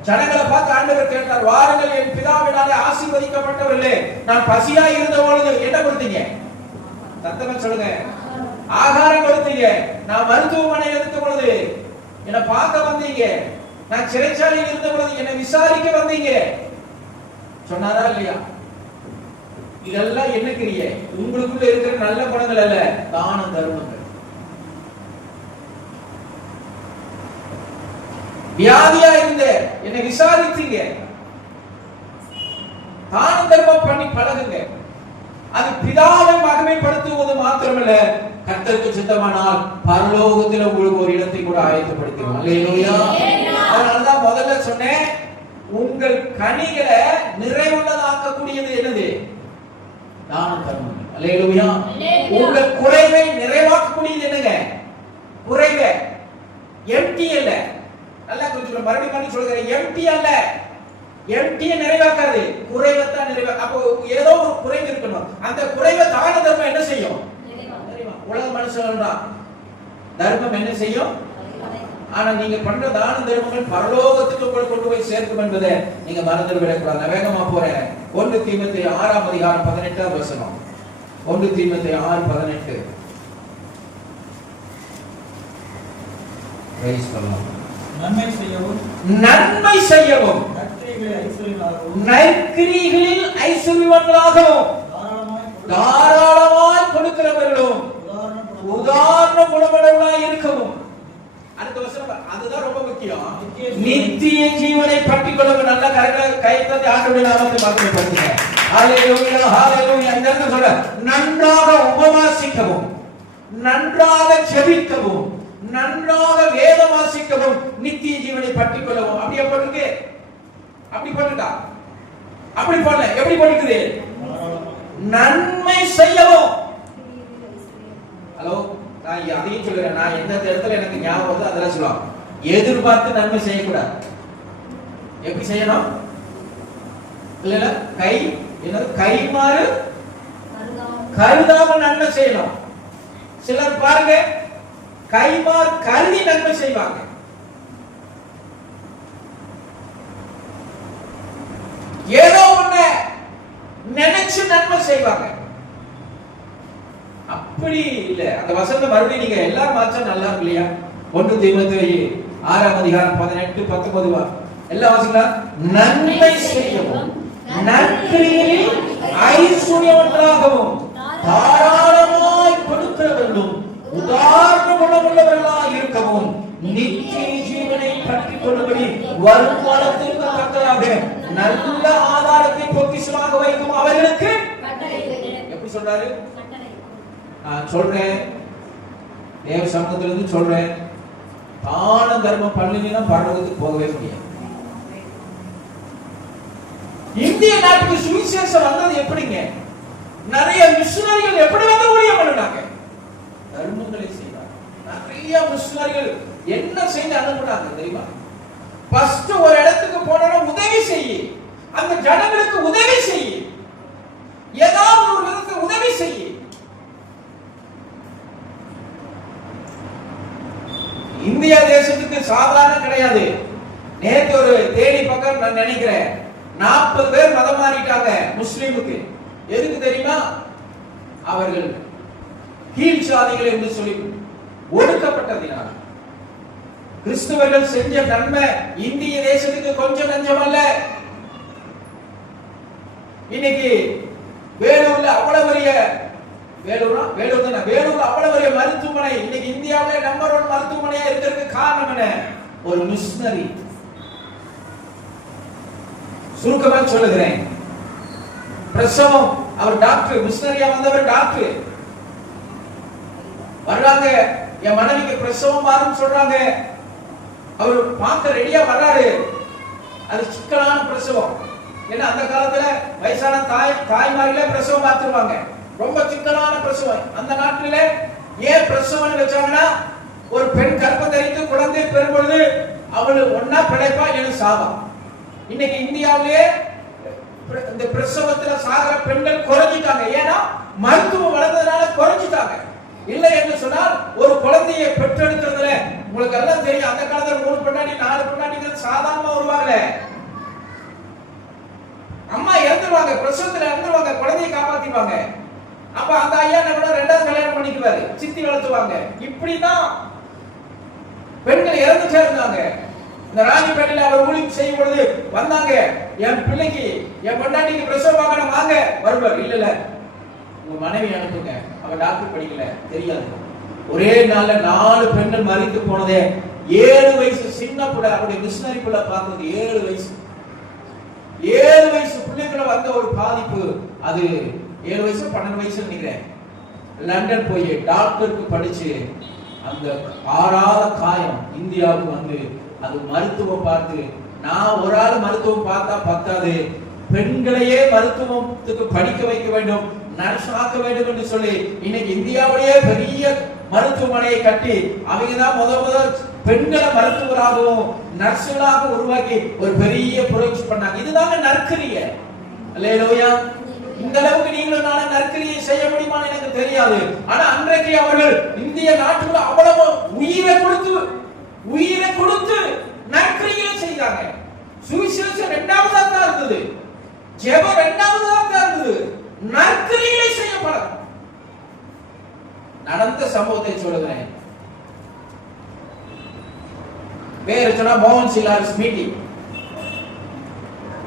ஜனங்களை பார்த்து ஆண்டவர் கேட்டார், வாருங்கள் என் பிதாவினாலே ஆசீர்வதிக்கப்பட்டவர்களே, நான் பசியா இருந்த பொழுது என்ன கொடுத்தீங்க? சத்தமா சொல்லுங்க. ஆகாரம் கொடுத்தீங்க. நான் மருத்துவமனையில் இருந்த பொழுது என்னை பார்க்க வந்தீங்க. நான் சிறைச்சாலையில் இருந்த பொழுது என்னை விசாரிக்க வந்தீங்க. சொன்னாரா இல்லையா? இதெல்லாம் என்ன கிரியை? உங்களுக்குள்ள இருக்கிற நல்ல குணங்கள் அல்ல, தான தர்மங்கள். வியாதியா இருந்த என்னை விசாரித்தீங்க. தான தர்மம் பண்ணி பழகுங்க. அது பிதாவை மகிமைப்படுத்துவது மாத்திரமல்ல, கர்த்தருக்கு சித்தமானால் பரலோகத்தில் உங்களுக்கு ஒரு இடத்தை கூட ஆயத்தப்படுத்தும். அல்லேலூயா. அதனாலதான் முதல்ல சொன்னேன், உங்கள் கனிகளை நிறைவுள்ளதாக்கக்கூடியது என்னது? தான தர்மம். அல்லேலூயா. உங்கள் குறைவை நிறைவாக்கக்கூடியது என்னங்க? குறைவை. எம்டி அல்ல. நல்லா கொஞ்சம் மறுபடியும் சொல்கிறேன், எம்டி அல்ல. எம்டியை நிறைவாக்காது, குறைவைத்தான் நிறைவா. அப்போ ஏதோ ஒரு குறைவு இருக்கணும். அந்த குறைவை தான தர்மம் என்ன செய்யும்? உலக மனுஷன் தர்மம் என்ன செய்யும்? ஆனா நீங்க பண்ற தான தர்மங்கள் பரலோகத்துக்கு உங்களை கொண்டு போய் சேர்க்கும் என்பதை நீங்க மறந்து விடக்கூடாது. வேகமா போறேன். 1 தீமோத்தேயு 6ஆம் அதிகாரம் 18ஆம் வசனம். 1 தீமோத்தேயு 6:18. நன்மை செய்யவும் நற்கிரியைகளில் ஐஸ்வர்யவான்களாகவும் தாராளமாய் கொடுக்கிறவர்களும் உதாரண குணமுள்ளவர்களாய் இருக்கவும். அடுத்த வசனம் அதுதான் ரொம்ப முக்கியம். நித்திய ஜீவனை பற்றிக் கொள்ள நல்ல கைத்தட்டி ஆண்டவருடைய நாமத்தை மகிமைப்படுத்துங்க. ஹalleluya ஹalleluya. இந்த இடத்துல சொல்ற நன்றாக உபவாசிக்கவும், நன்றாக ஜெபிக்கவும், நன்றாக வேதம் வாசிக்கவும், நித்திய ஜீவனை பற்றிக் கொள்ளவும். அப்படியே போட்டுருக்கு, அப்படி போட்டுட்டா, அப்படி போடல, எப்படி போட்டுக்குது? நன்மை செய்யவும். ஹலோ, நான் அதையும் சொல்றேன். நான் எந்த இடத்துல எனக்கு ஞாபகம் வருது அதெல்லாம் சொல்லுவாங்க. எதிர்பார்த்து நன்மை செய்யக்கூடாது. எப்படி செய்யணும்? இல்ல கை என்னது கைமாறு கருதாமல் நன்மை செய்யணும். சிலர் பாருங்க கைமாறு கருதி நன்மை செய்வாங்க. ஏதோ ஒண்ணு நினைச்சு நன்மை செய்வாங்க. அப்படி இல்ல. அந்த வசனத்தை மறுபடியும் நீங்க எல்லாரும் வாசிச்சா நல்லா இருக்கு இல்லையா? 1 தீமோத்தேயு 6:18-19 எல்லாம் வாசிக்கலாம். நன்மை செய்யவும், நற்கிரியைகளில் ஐஸ்வர்யவான்களாகவும் தாராளமாய் கொடுக்கிறவர்களும் உதாரண குணமுள்ளவர்களாய் இருக்கவும், நித்திய ஜீவனை பற்றிக் கொள்ளும்படி வருங்காலத்திற்கு தக்கதாக நல்ல ஆதாரத்தை பொக்கிஷமாக வைக்கும் அவர்களுக்கு எப்படி சொல்றாரு? சொல்றேன், தேவ சமூகத்திலிருந்து சொல்றேன், தான தர்மம் பண்ணலைன்னா பரலோகத்துக்கு போகவே முடியாது. இந்திய நாட்டுக்கு சுவிசேஷம் வந்தது எப்படிங்க? நிறைய மிஷனரிகள் எப்படி வந்து ஊழியம் பண்ணினாங்க? தர்மங்களை செய்தாங்க. நிறைய மிஷனரிகள் என்ன செய்து அனுப்புனாங்க தெரியுமா? ஃபர்ஸ்ட் ஒரு இடத்துக்கு போனா உதவி செய்யி, அந்த ஜனங்களுக்கு உதவி செய்யி, ஏதாவது ஒரு விதத்துல உதவி செய்யி. இந்தியா தேசத்துக்கு சாதாரண கிடையாது. நேற்று ஒரு தேனி பக்கம் நான் நினைக்கிறேன் 40 பேர் மதம் மாறிட்டாங்க முஸ்லிமுக்கு. எதுக்கு தெரியுமா? அவர்கள் கீழ் சாதிகள் என்று சொல்லி ஒடுக்கப்பட்டதினால். கிறிஸ்தவர்கள் செஞ்ச நன்மை இந்திய தேசத்துக்கு கொஞ்சம் நஞ்சம் அல்ல. இன்னைக்கு வேலூர்ல அவ்வளவு பெரிய வேலூர்ல அவ்வளவு பெரிய மருத்துவமனை இன்னைக்கு இந்தியாவிலே நம்பர் 1 மருத்துவமனையா இருக்கிறதுக்கு காரணம் என்ன? ஒரு மிஷனரி. சுருக்கமாக சொல்லுகிறேன். பிரசவம், அவர் டாக்டர், மிஷனரியா வந்தவர் டாக்டர். வர்றாங்க, என் மனைவிக்கு பிரசவம் மாறும் சொல்றாங்க. அவர் பார்க்க ரெடியா வர்றாரு. அது சிக்கலான பிரசவம். ஏன்னா அந்த காலத்துல வயசான தாய்மார்களே பிரசவம் பார்த்துருவாங்க. ரொம்ப சிக்கலான பிரசவம். அந்த நாட்டில ஏன் பிரசவம் வச்சாங்கன்னா, ஒரு பெண் கர்ப்பம் தரித்து குழந்தை பெறும் பொழுது அவள் ஒன்னா பிழைப்பா இல்லைன்னு சாவா. இன்னைக்கு இந்தியாவிலே இந்த பிரசவத்துல சாகிற பெண்கள் குறைஞ்சிட்டாங்க. ஏன்னா மருத்துவம் வளர்ந்ததுனால குறைஞ்சிட்டாங்க. இல்லை என்று சொன்னால் ஒரு குழந்தையை பெற்றெடுக்கிறதுல உங்களுக்கு எல்லாம் தெரியும். அந்த காலத்துல 3 பெண்ணாடி 4 பெண்ணாடிகள் சாதாரணமா வருவாங்க. அம்மா இறந்துருவாங்க, பிரசவத்துல இறந்துருவாங்க, குழந்தையை காப்பாத்திடுவாங்க. அப்ப அந்த ஐயா கூட 2வது கல்யாணம் பண்ணிக்குவாரு, சித்தி வளர்த்துவாங்க. இப்படிதான் பெண்கள் இறந்துட்டே இருந்தாங்க. இந்த ராணிப்பேட்டையில அவர் ஊழியம் செய்யும் பொழுது வந்தாங்க, என் பிள்ளைக்கு என் பொண்டாட்டிக்கு பிரசவம் பார்க்கணும் வாங்க. வருவார், இல்ல உங்க மனைவி அனுப்புங்க, அவ டாக்டர் படிக்கல தெரியாது. ஒரே நாள்ல 4 பெண்கள் மரித்து போனதே. 7 வயசு சின்ன பிள்ளை, அவருடைய மிஷனரி பிள்ளை பார்த்தது 7 வயசு. 7 வயசு பிள்ளைக்குள்ள வந்த ஒரு பாதிப்பு. அது 7 வயசு 12 வயசு நினைக்கிறேன். லண்டன் போய் டாக்டருக்கு படிச்சு அந்த ஆறாத காயம் இந்தியாவுக்கு வந்து அது மருத்துவம் பார்த்து, நான் ஒரு ஆள் மருத்துவம் பார்த்தா பத்தாது, பெண்களையே மருத்துவத்துக்கு படிக்க வைக்க வேண்டும், நர்ஸ் ஆக்க வேண்டும் என்று சொல்லி இன்னைக்கு இந்தியாவிலேயே பெரிய மருத்துவமனையை கட்டி அவங்க தான் முதல் பெண்களை மருத்துவராகவும் நர்ஸுகளாக உருவாக்கி ஒரு பெரிய புரட்சி பண்ணாங்க. இதுதாங்க நற்கிரியை. அல்லேலூயா. இந்த அளவுக்கு நீங்களும் நானும் நற்கிரியை செய்ய முடியுமான்னு எனக்கு தெரியாது. ஆனா அன்றைக்கு அவர்கள் இந்திய நாட்டுல அவ்வளவு உயிரை கொடுத்து நற்கிரியை செய்தாங்க. சுவிசேஷம் 2வதா தான் இருந்தது, ஜெபம் 2வதா தான் இருந்தது, நற்கிரியை செய்யப்பட நடந்த சம்பவத்தை சொல்லுகிறேன். பேர் சொன்னா மோகன் சிலாரிஸ் மீட்டிங்.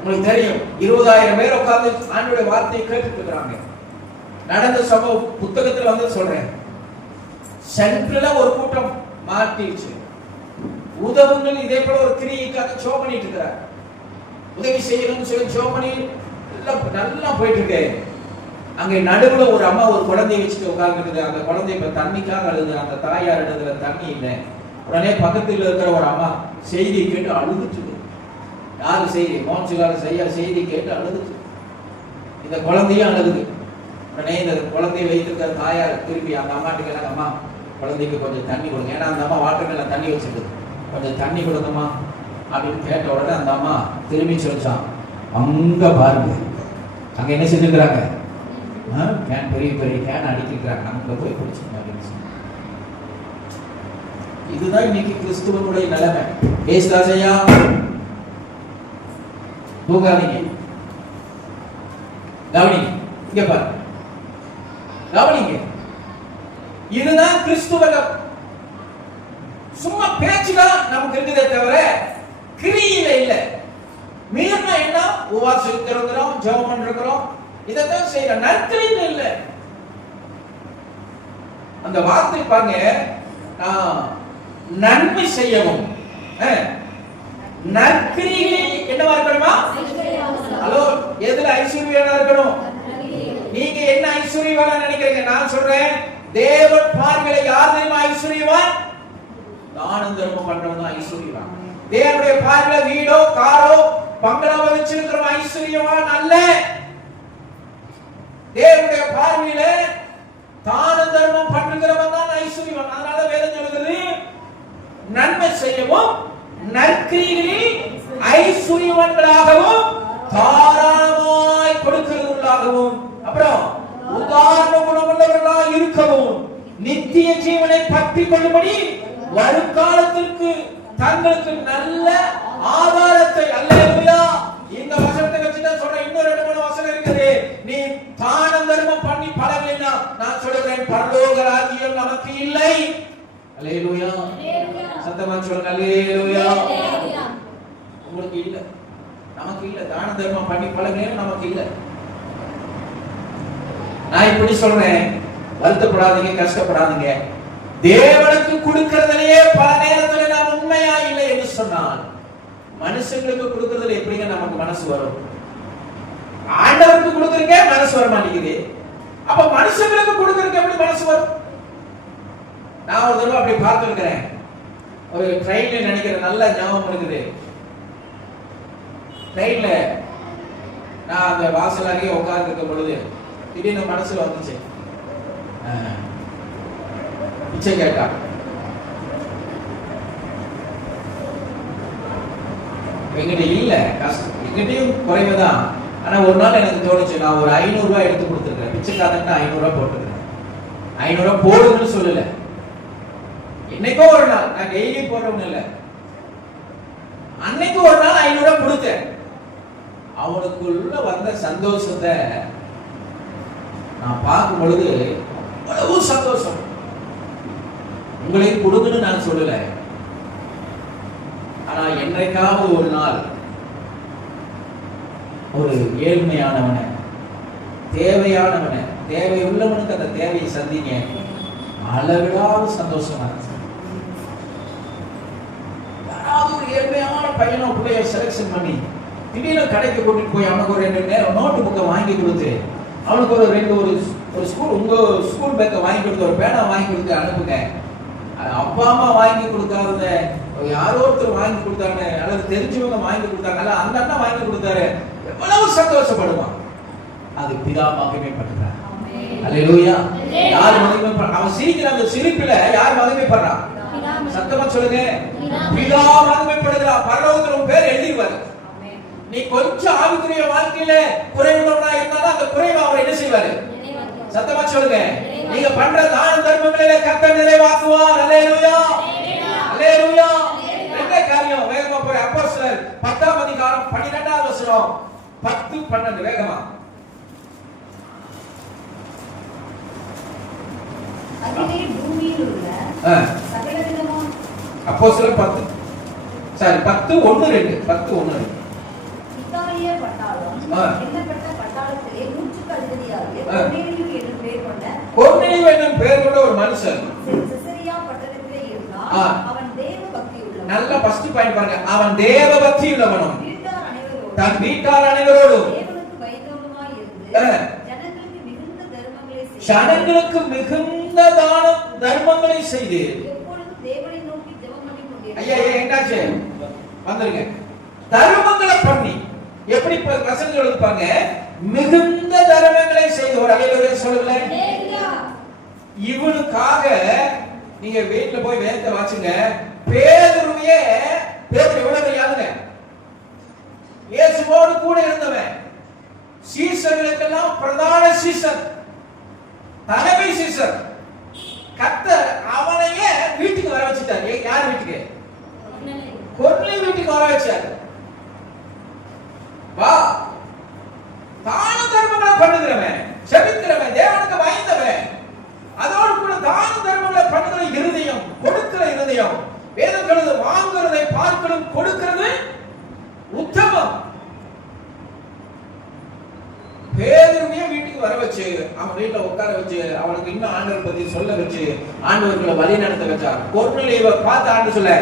உங்களுக்கு தெரியும் 20,000 பேர் உட்கார்ந்து ஆண்டவருடைய வார்த்தையை கேட்டுட்டு இருக்காங்க. நடந்த சம்பவம் புத்தகத்துல வந்து சொல்றேன். சென்ட்ரலா ஒரு கூட்டம் மாட்டிடுச்சு. உதவுங்கள் இதே போல ஒரு கிரியைக்காக ஜெபம் பண்ணிட்டு இருக்கிறார். உதவி செய்யணும்னு சொல்லி ஜெபம் பண்ணி நல்லா போயிட்டு இருக்கு. அங்க நடுவுல ஒரு அம்மா ஒரு குழந்தையை வச்சுட்டு உட்கார்ந்துருக்குது. அந்த குழந்தை இப்ப தண்ணிக்காக அழுது. அந்த தாயார் இடத்துல தண்ணி இல்லை. உடனே பக்கத்தில் இருக்கிற ஒரு அம்மா செய்தி கேட்டு அழுதுட்டு. யாரு செய்தி? மோன்சுகார செய்தி கேட்டு அழுதுட்டு. இந்த குழந்தையும் அழுகுது. உடனே இந்த குழந்தையை வைத்திருக்கிற தாயார் திருப்பி அந்த அம்மாட்டு கேட்டாங்க, அம்மா குழந்தைக்கு கொஞ்சம் தண்ணி கொடுங்க. ஏன்னா அந்த அம்மா வாட்டர் மேல தண்ணி வச்சிருக்குது. கொஞ்சம் தண்ணி கொடுங்கம்மா அப்படின்னு கேட்ட உடனே அந்த அம்மா திரும்பி சொல்லிச்சான், அங்க பாருங்க அங்க என்ன செஞ்சுக்கிறாங்க, கேன் பெரிய பெரிய கேன் அடிக்கிறாங்க, அங்க போய் குடிச்சுங்க அப்படின்னு சொன்னாங்க. இதுதான் இன்னைக்கு கிறிஸ்துவனுடைய நிலைமை. பேசுதாசையா தூங்காதீங்க, கவனிங்க, இங்க பாரு கவனிங்க. இதுதான் கிறிஸ்துவம். சும்மா பேச்சுதான் நமக்கு இருக்குதே தவிர கிரியில இல்ல. மீறினா என்ன? உபவாசம் இருக்கிறோம், ஜெபம் பண்றோம், இதைத்தான் செய்யற. நற்கிரியில இல்ல. அந்த வார்த்தை பாருங்க, நன்மை செய்யவும் நற்கிரியில் என்னவா இருக்கணுமா? ஹலோ, எதுல ஐஸ்வர்யவானா இருக்கணும்? நீங்க என்ன ஐஸ்வர்யவானா நினைக்கிறீங்க? நான் சொல்றேன், தேவன் பார்வையில யார் தெரியுமா ஐஸ்வர்யவான்? தானம் தர்மம் பண்றவன் தான் ஐஸ்வர்யவான். தேவனுடைய பார்வையில வீடோ காரோ பங்களாவோ வச்சிருக்கிறவன் ஐஸ்வர்யவான் அல்ல. தேவனுடைய பார்வையில தானம் தர்மம் பண்ணுகிறவன் தான் ஐஸ்வர்யவான். அதனால வேதம் சொல்லுகிறது, நன்மை செய்யவும் நற்கிரிகளில் ஐஸ்வர்யவான்களாகவும் தாராளமாய் கொடுக்கிறவர்களாகவும், அப்புறம் உதாரண குணமுள்ளவர்களாய் இருக்கவும், நித்திய ஜீவனை பற்றி கொள்ளும்படி வருங்காலத்திற்கு தங்களுக்கு நல்ல ஆதாரத்தை. அல்லேலூயா. இந்த வசனத்தை வச்சுதான் சொல்றேன். இன்னும் 2-3 வசனம் இருக்குது. நீ தானம் தர்மம் பண்ணி பழகலைன்னா நான் சொல்றேன், பரலோக ராஜ்யம் நமக்கு இல்லை. அல்லேலூயா. சத்தமா சொல்லுங்க, அல்லேலூயா. உங்களுக்கு இல்ல, நமக்கு இல்ல. தான தர்மம் பண்ணி பழகலைன்னா நமக்கு இல்ல. நான் இப்படி சொல்றேன், வருத்தப்படாதீங்க, கஷ்டப்படாதீங்க. தேவனுக்கு கொடுக்கிறதுலயே பல நேரத்துல நாம் உண்மையா இல்லை என்று சொன்னால், மனுஷங்களுக்கு கொடுக்கிறதுல எப்படிங்க நமக்கு மனசு வரும்? ஆண்டவருக்கு கொடுக்கறதுக்கே மனசு வர மாட்டேங்குது. அப்ப மனுஷங்களுக்கு கொடுக்கறதுக்கு எப்படி மனசு வரும்? நான் ஒரு தடவை அப்படி பார்த்திருக்கிறேன். ஒரு ட்ரெயின்ல நினைக்கிறேன், நல்ல ஞாபகம் இருக்குது. ட்ரெயின்ல நான் அந்த வாசலாகவே உட்கார்ந்து இருக்கும் பொழுது திடீர்னு மனசுல வந்துச்சு, பிச்சை கேட்டா. எங்கிட்ட இல்ல, கஷ்டம், எங்கிட்டையும் குறைவுதான். ஆனா ஒரு நாள் எனக்கு தோணுச்சு, நான் ஒரு 500 ரூபாய் எடுத்து கொடுத்துருக்கேன். பிச்சைக்காரன் 500 ரூபாய் போட்டுருக்கேன். 500 ரூபாய் போடுங்கன்னு சொல்லல. என்னைக்கோ ஒரு நாள், நான் டெய்லி போடுறவங்க இல்ல, அன்னைக்கு ஒரு நாள் 500 ரூபாய் கொடுத்தேன். அவனுக்குள்ள வந்த சந்தோஷத்தை நான் பார்க்கும் பொழுது அவ்வளவு சந்தோஷம். உங்களுக்கு கொடுக்கணும்னு நான் சொல்லல. ஆனா என்னைக்காவது ஒரு நாள் ஒரு ஏழ்மையானவனை, தேவையானவனை, தேவை உள்ளவனுக்கு அந்த தேவையை சந்திங்க, அளவிடாத சந்தோஷமா இருக்கு. யாராவது ஒரு ஏழ்மையான பையனோ பிள்ளைய செலக்ஷன் பண்ணி திடீர்னு கடைக்கு கூட்டிட்டு போய் அவனுக்கு ஒரு 2 நேரம் நோட்டு புக்கை வாங்கி கொடுத்து, அவனுக்கு ஒரு ஸ்கூல், உங்க ஸ்கூல் பேக்கை வாங்கி கொடுத்து, ஒரு பேனா வாங்கி கொடுத்து அனுப்புங்க. அப்பா அம்மா வாங்கி கொடுக்காத யாரோ ஒருத்தர் வாங்கி கொடுத்தாங்க, அல்லது தெரிஞ்சவங்க வாங்கி கொடுத்தாங்க, அல்ல அந்த அண்ணா வாங்கி கொடுத்தாரு, எவ்வளவு சந்தோஷப்படுவான். அது பிதா மகிமைப்படுறான். அல்லேலூயா. யார் மகிமைப்படுறா? அவன் சிரிக்கிற அந்த சிரிப்புல யார் மகிமைப்படுறான்? சத்தமா சொல்லுங்க, பிதா மகிமைப்படுகிறான். பரலோகத்துல உன் பேர் எழுதிடுவாரு. நீ கொஞ்சம் ஆவிக்குரிய வாழ்க்கையில குறைவுள்ளவனா இருந்தாலும் அந்த குறைவை அவர் என்ன செய்வாரு? சத்தமா சொல்லுங்க. நீங்க பண்ற தான தர்மங்களிலே கர்த்தர் நிறைவாக்குவார். அல்லேலூயா, அல்லேலூயா. ரெண்டே காரியம் வேகமா போய் அப்போஸ்தலர் 10ஆம் அதிகாரம் 12வது வசனம், 10-12 வேகமா. அதிலே பூமியில் உள்ள சகலவிதமான அப்போஸ்தலர் 10 1:2 10:1-2 இத்தாலிய பெரிய பட்டாளம் எண்ணப்பட்ட பட்டாளத்திலே 100க்கு அதிபதியாகிய கொர்நேலியு என்னும் பெயர் கொண்ட ஒரு மனுஷன் செசரியா பட்டணத்திலே இருந்தான். அவன் தேவ பக்தி உள்ளவன். நல்ல ஃபர்ஸ்ட் பாயிண்ட் பாருங்க. அவன் தேவ பக்தி உள்ளவனும் தன் வீட்டார் அனைவரோடும் தேவனுக்கு பயந்தவனுமாய் இருந்து ஜனங்களுக்கு மிகுந்த தர்மங்களை செய்து எப்பொழுதும் தேவனை நோக்கி ஜெபம் பண்ணி கொண்டிருந்தான். ஐயா என்னாச்சு வந்துருங்க. தர்மங்களை பண்ணி எப்படி வசனம் சொல்லுப்பாங்க, மிகுந்த தர்மங்களை செய்து. ஒரு அல்லேலூயா சொல்லுங்களேன். இவனுக்காக நீங்க வீட்டுல போய் வேதத்தை வாசிங்க. பேதுருவே பேதுரு எவ்வளவு பெரியாதுங்க, இயேசுவோடு கூட இருந்தவன், சீசர்களுக்கெல்லாம் பிரதான சீசர், தலைமை சீசர். கர்த்தர் அவனையே வீட்டுக்கு வர வச்சுட்டார். யார் வீட்டுக்கு? கொர்நேலியு வீட்டுக்கு வர வச்சார். வா, தான தர்மங்களை பண்ணுகிறவன், செபிக்கிறவன், தேவனுக்கு பயந்தவன், அதோடு கூட தான தர்மங்களை பண்ணுகிற இருதயம், கொடுக்கிற இருதயம். வேதம் சொல்லுது, வாங்குறதை பார்க்கணும், கொடுக்கிறது உத்தமம். பேதுருவே வீட்டுக்கு வர வச்சு, அவன் வீட்டுல உட்கார வச்சு, அவனுக்கு இன்னும் ஆண்டவர் பத்தி சொல்ல வச்சு, ஆண்டவர்களை வழி நடத்த வச்சார். கொர்நேலியுவை பார்த்து ஆண்டு சொல்ல,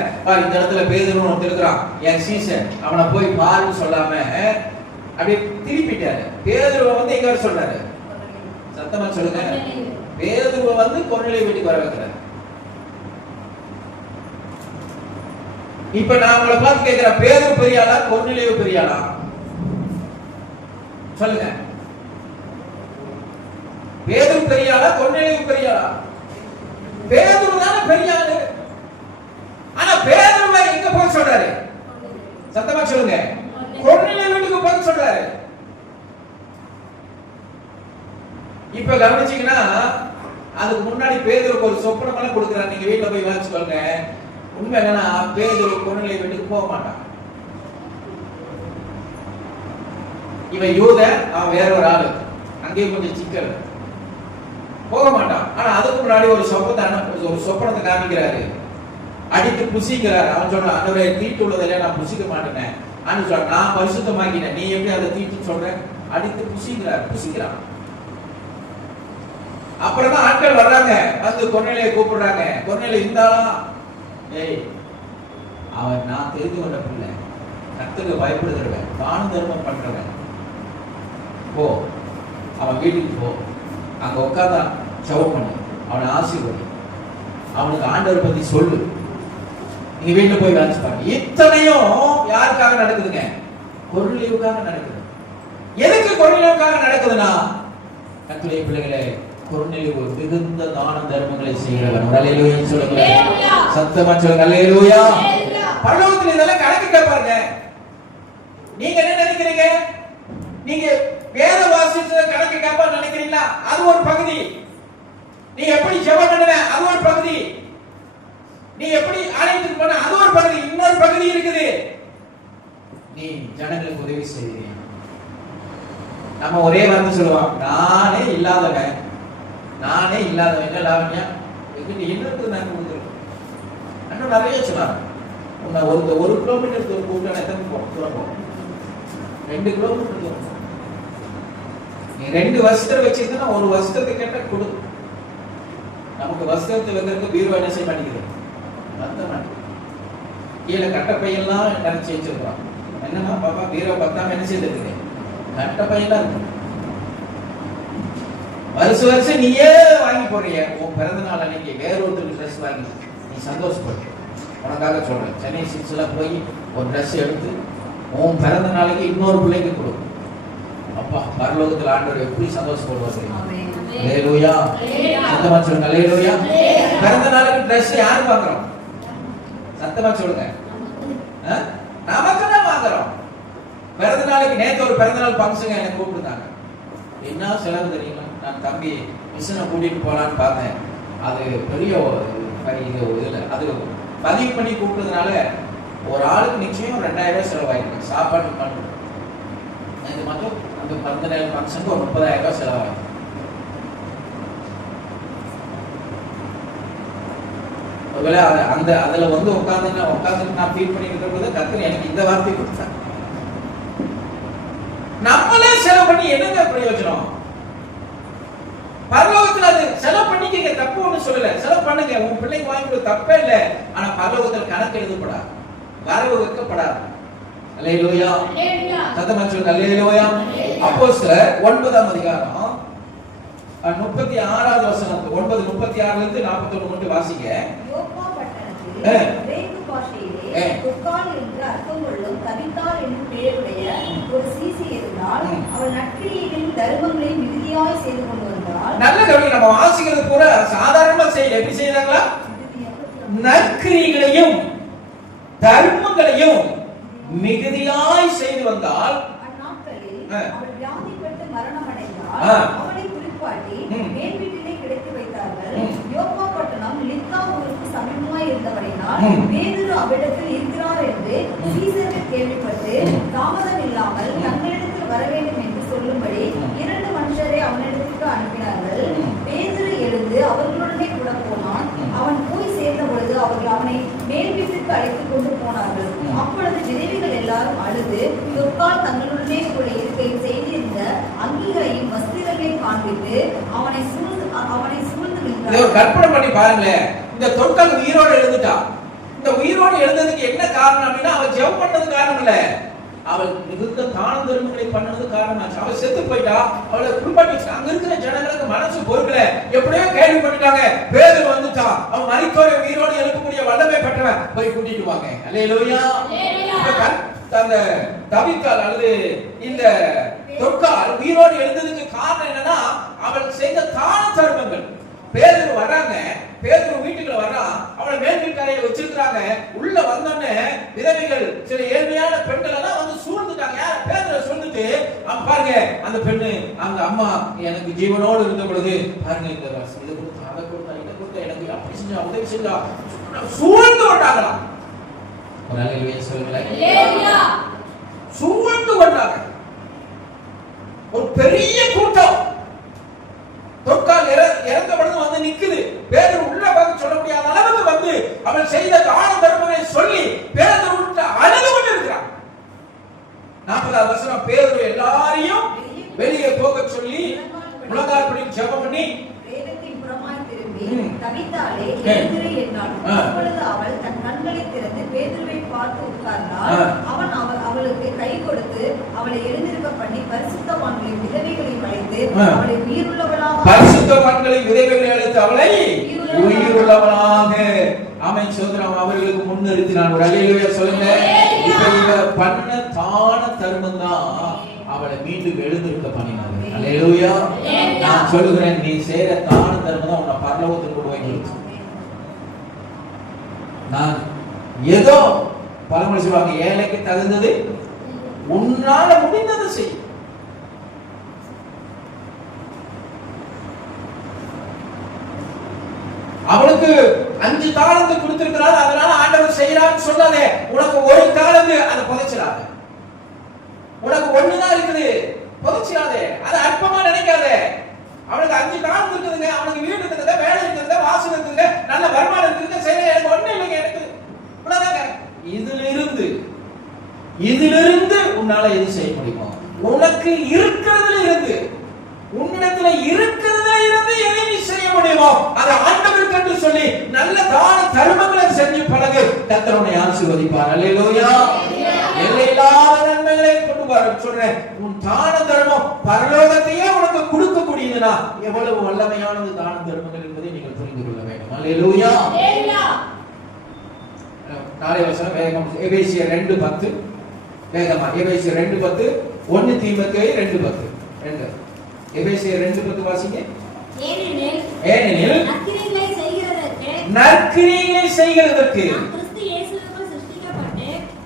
இந்த இடத்துல பேதுரு ஒருத்தன் இருக்கிறான், என் சீசன், அவனை போய் பாருன்னு சொல்லாம அப்படியே திருப்பிட்டாரு. பேதுருவை வந்து எங்க சொல்றாரு? சத்தமா சொல்லுங்க. பேதுருவை வந்து கொர்நேலியு வீட்டுக்கு வர வைக்கிறார். இப்ப நான் உங்களை பார்த்து கேட்கிறேன், பேதுரு பெரியாளா கொர்நேலியு பெரியாளா? சொல்லுங்க. பேதுரு பெரியாளா கொர்நேலியு பெரியாளா? பேதுரு தானே பெரியாளு. ஆனா பேதுருவை எங்க போய் சொல்றாரு? சத்தமா சொல்லுங்க. கொர்நேலியு வீட்டுக்கு போய் சொல்றாரு. இப்ப கவனிச்சீங்கன்னா, அதுக்கு முன்னாடி பேதுருக்கு ஒரு சொப்பனம் எல்லாம் கொடுக்கிறார். நீங்க வீட்டுல போய் வாசிக்கோங்க. உண்மை என்னன்னா, பேதுரு கொர்நேலியு வீட்டுக்கு போக மாட்டான். இவன் யூதன், அவன் வேற ஒரு ஆளு, அங்கேயும் கொஞ்சம் சிக்கல், போக மாட்டான். ஆனா அதுக்கு முன்னாடி ஒரு சொப்பனத்தை காமிக்கிறாரு, அடித்து புசிக்கிறார். அவன் சொல்றான், ஆண்டவரே தீட்டு உள்ளதில்லை, நான் புசிக்க மாட்டேன். ஆண்டு சொல்ற, நான் பரிசுத்தமாக்கினேன், நீ எப்படி அதை தீட்டு சொல்ற? அடித்து புசிக்கிறான். அப்புறம் தான் ஆட்கள் வர்றாங்க, வந்து கொர்நேலியை கூப்பிடுறாங்க. கொர்நேலியு இருந்தாலும், ஏய் அவன் நான் தெரிந்து கொண்ட பிள்ளை, கர்த்தருக்கு பயப்படுகிறவன், தான தர்மம் பண்றவன், போ அவன் வீட்டுக்கு போ, அங்க உட்கார்ந்தா ஜெபம் பண்ணு, அவனை ஆசீர்வதி, அவனுக்கு ஆண்டவர் பத்தி சொல்லு. நீங்க வீட்டுல போய் வாசிப்பாங்க. இத்தனையும் யாருக்காக நடக்குதுங்க? கொர்நேலியுக்காக நடக்குது. எதுக்கு கொர்நேலியுக்காக நடக்குதுன்னா, கர்த்தருடைய பிள்ளைகளே, கொர்நேலியு மிகுந்த தான தர்மங்களை செய்கிறவன். அல்லேலூயா சொல்லுங்க. சத்தமா சொல்லுங்க. அல்லேலூயா. பரலோகத்துல இதெல்லாம் கணக்கு கேட்பாங்க. நீங்க என்ன நினைக்கிறீங்க? நீங்க வேத வாசிச்சத கணக்கு கேட்பா நினைக்கிறீங்களா? அது ஒரு பகுதி. நீ எப்படி ஜெபம் பண்ணுவ? அது ஒரு பகுதி. நீ எப்படி ஆலயத்துக்கு போன? அது ஒரு பகுதி. இன்னொரு பகுதி இருக்குது, நீ ஜனங்களுக்கு உதவி செய்வீங்க. நம்ம ஒரே வார்த்தை சொல்லுவோம், நானே இல்லாதவன். என்ன லாவண்யா எங்கிட்ட இன்னொரு நான் கொடுத்துருக்கேன். இன்னும் நிறைய சொன்னாங்க. ஒரு கிலோமீட்டர் தூரம் கூப்பிட்டு எத்தனை தூரம் போகும்? 2 கிலோமீட்டர் தூரம். நீ 2 வஸ்திரம் வச்சிருந்தா ஒரு வஸ்திரத்தை கேட்டா கொடு. நமக்கு வஸ்திரத்தை வைக்கிறதுக்கு பீரோ என்ன செய்ய மாட்டேங்குது? கீழே கட்டப்பையெல்லாம் நினைச்சு வச்சிருக்கோம். என்னன்னா பாப்பா பீரோ பத்தாம என்ன செய்திருக்கு? கட்டப்பையெல்லாம் இருக்கு. வருஷம் நீயே வாங்கி போறிய. உன் பிறந்த நாள் அன்னைக்கு வேற ஒருத்தருக்கு ட்ரெஸ் வாங்கி நீ சந்தோஷப்பட்டு, உனக்காக சொல்றேன், சென்னை சிக்ஸ்ல போய் ஒரு ட்ரெஸ் எடுத்து உன் பிறந்த நாளைக்கு இன்னொரு பிள்ளைக்கு கொடு. அப்பா பரலோகத்தில் ஆண்டவர் எப்படி சந்தோஷப்படுவார்? அல்லேலூயா. சத்தமா சொல்லுங்க. அல்லேலூயா. பிறந்த நாளுக்கு ட்ரெஸ் யாரு வாங்குறோம்? சத்தமா சொல்லுங்க. நமக்கு தான் வாங்குறோம். பிறந்த நாளைக்கு நேற்று ஒரு பிறந்த நாள் ஃபங்க்ஷன் எனக்கு கூப்பிட்டுருந்தாங்க. என்ன செலவு தெரியுமா? நான் தம்பி மிஷினை கூட்டிட்டு போலான்னு பார்த்தேன். அது பெரிய இதுல அது பதிவு பண்ணி கூப்பிட்டதுனால ஒரு ஆளுக்கு நிச்சயம் 2000 ரூபாய் செலவாயிருக்கு. சாப்பாடு பண்ணு இது மட்டும் அந்த பிறந்த நாள் ஃபங்க்ஷனுக்கு ஒரு 30,000 ரூபாய் செலவாயிருக்கு. ஒருவேளை அந்த அதுல வந்து உட்காந்து நான் ஃபீல் பண்ணிட்டு இருக்கும்போது கர்த்தர் எனக்கு இந்த வார்த்தை கொடுத்தாங்க. நம்மளே செலவு பண்ணி என்னங்க பிரயோஜனம்? பரலோகத்துல அது செலவு பண்ணிக்கங்க, தப்பு ஒண்ணு சொல்லல, செலவு பண்ணுங்க, உன் பிள்ளைக்கு வாங்கி கொடுக்க தப்பே இல்ல. ஆனா பரலோகத்துல கணக்கு எழுதப்படாது, வரவு வைக்கப்படாது. அல்லேலூயா, சத்தமா சொல்லுங்க அல்லேலூயா. அப்போஸ்தலர் 9ஆம் அதிகாரம் 36வது வசனம், 9:36 இருந்து 41 மட்டும் வாசிங்க. யோப்பா பட்டணத்தில் கிரேக்கு பாஷையிலே தொக்காள் என்று அர்த்தம் கொள்ளும் தபித்தாள் என்னும் பெயருடைய ஒரு சீசி இருந்தால் அவள் நற்கிரியைகளின் தர்மங்களை மிகுதியாய் செய்து கொண்டு வந்தாள். நல்ல கவனிங்க, நம்ம வாசிக்கிறது பூரா சாதாரணமா செய்யல, எப்படி செய்யறாங்களா? நற்கிரியைகளையும் தர்மங்களையும் மிகுதியாய் செய்து வந்தால் அந்நாட்களில் அவள் வியாதிப்பட்டு மரணம் அடைந்தால் அவளை குறிப்பாட்டி மேல் வீட்டிலே கிடைத்து வைத்தார்கள். யோப்பா பட்டணம் லித்தா ஊருக்கு சமீபமாய் இருந்தவரையினால் பேதுரு அவ்விடத்தில் இருக்கிறார் என்று சீசர்கள் கேள்விப்பட்டு தாமதம் இல்லாமல் தங்களிடத்தில் வர வேண்டும் என்று சொல்லும்படி 2 மனுஷரை அவனிடத்திற்கு அனுப்பினார்கள். பேதுரு எழுந்து அவர்களுடனே கூட போனான். அவன் போய் சேர்ந்த பொழுது அவர்கள் அவனை மேல் வீட்டுக்கு அழைத்துக் கொண்டு போனார்கள். அப்பொழுது விதவைகள் எல்லாரும் அழுது தொக்கால் தங்களுடனே கூட இருக்கையில் செய்திருந்த அங்கிகளையும் வஸ்திரங்களையும் காண்பித்து அவனை சூழ்ந்து கற்பனை பண்ணி பாருங்களேன். இந்த தொக்கால் உயிரோடு எழுந்துட்டா. இந்த உயிரோடு எழுந்ததுக்கு என்ன காரணம் அப்படின்னா, அவள் ஜெபம் பண்ணது காரணம் இல்ல, அவள் மிகுந்த தான தர்மங்களை பண்ணது காரணம். அவள் செத்து போயிட்டா, அவளை குளிப்பாட்டி வச்சு. அங்க இருக்கிற ஜனங்களுக்கு மனசு பொறுக்கல, எப்படியோ கேள்விப்பட்டாங்க பேதுரு வந்துட்டா, அவன் மரித்தோரை உயிரோடு எழுப்பக்கூடிய வல்லமை பெற்றவன், போய் கூட்டிட்டு வாங்க. அல்லேலூயா. அந்த தபித்தாள் அல்லது இந்த தொக்கால் உயிரோடு எழுந்ததுக்கு காரணம் என்னன்னா, அவள் செய்த தான தர்மங்கள். பேதுரு வர்றாங்க, பேதுரு வீட்டுக்குள்ள வர்றான், அவளை மேல் வீட்டுக்காரையில வச்சிருக்காங்க. உள்ள வந்தோடனே விதவைகள் சில ஏழ்மையான பெண்கள் எல்லாம் வந்து சூழ்ந்துட்டாங்க. யார்? பேதுரு சூழ்ந்துட்டு, பாருங்க அந்த பெண்ணு, அந்த அம்மா எனக்கு ஜீவனோடு இருந்த பொழுது பாருங்க இந்த இதை கொடுத்தா, அதை கொடுத்தா, இதை கொடுத்தா, எனக்கு அப்படி செஞ்சா, உதவி செஞ்சா, சூழ்ந்து கொண்டாங்களாம். ஒரு அல்லேலூயா சொல்லுங்களேன். சூழ்ந்து கொண்டாங்க. ஒரு பெரிய கூட்டம் தொக்கால் இறந்த பொழுது வந்து நிக்குது. பேதுரு உள்ள வந்து சொல்ல முடியாத அளவுக்கு வந்து அவள் செய்த தான தர்மங்களை சொல்லி பேதுரு உள்ள அழுது கொண்டு இருக்கிறான். 40வது வசனம், பேதுரு எல்லாரையும் வெளியே போக சொல்லி முழங்காற்படி ஜெபம் பண்ணி வேதத்தின் புறமாய் திரும்பி தபித்தாளே எழுந்திரு என்றான். அப்பொழுது அவள் தன் கண்களை திறந்து பேதுருவை பார்த்து உட்கார்ந்தாள். அவன் அவளுக்கு கை கொடுத்து அவளை எழுந்திருக்க பண்ணி பரிசுத்தவான்களை விதவைகளை அழைத்து அவளை உயிருள்ளவளாக அவளை உயிருள்ளவளாக ஆமென் சோதரம் அவர்களுக்கு முன்னிறுத்தினான். ஒரு அல்லேலூயா சொல்லுங்க. இப்ப இவ பண்ண தான தர்மம் தான் அவளை மீண்டும் எழுந்திருக்க பண்ணினாங்க. அல்லேலூயா. நான் சொல்லுகிறேன், நீ செய்யற தான தர்மம் தான் உன்னை பரலோகத்துக்கு கொண்டு போய் நிறுத்தும். நான் ஏதோ பழமொழி சொல்லுவாங்க, ஏழைக்கு தகுந்தது உன்னால முடிந்தது செய். அவனுக்கு 5 தாளந்து கொடுத்திருக்கிறார், அதனால ஆண்டவர் செய்யறான்னு சொல்லாதே. உனக்கு 1 தாளந்து அதை புதைச்சிடாத. உனக்கு 1 தான் இருக்குது, புதைச்சிடாதே. அதை அற்பமா நினைக்காதே. அவனுக்கு 5 தாளந்து இருக்குதுங்க, அவனுக்கு வீடு இருக்குதுங்க, வேலை இருக்குதுங்க, வாசல் இருக்குதுங்க, நல்ல வருமானம் இருக்குதுங்க, சரி எனக்கு ஒண்ணு இல்லைங்க, எனக்கு இவ்வளவுதாங்க. இதிலிருந்து உன்னால எது செய்ய முடியுமோ, உனக்கு இருக்கிறதுல இருந்து, உன்னிடத்துல இருக்கிறதுல இருந்து எதை நீ செய்ய முடியுமோ அதை ஆண்டவருக்கு என்று சொல்லி நல்ல தான தர்மங்களை செஞ்சு பழகு. கர்த்தர் உன்னை ஆசீர்வதிப்பார். அல்லேலூயா. எல்லையில்லாத நன்மைகளை கொண்டு வர சொல்றேன். உன் தான தர்மம் பரலோகத்தையே உனக்கு கொடுக்கக்கூடியதுனா எவ்வளவு வல்லமையானது தான தர்மங்கள் என்பதை நீங்கள் புரிந்து கொள்ள வேண்டும். அல்லேலூயா. நாளை வசனம் வேகம். எபேசியர் 2:10 வேகமா. எபேசியர் 2:10, 1 தீமோத்தேயு 2:10. 2 எபேசியர் 2:10 வாசிங்க. ஏனெனில் நற்கிரியைகளை செய்கிறதற்கு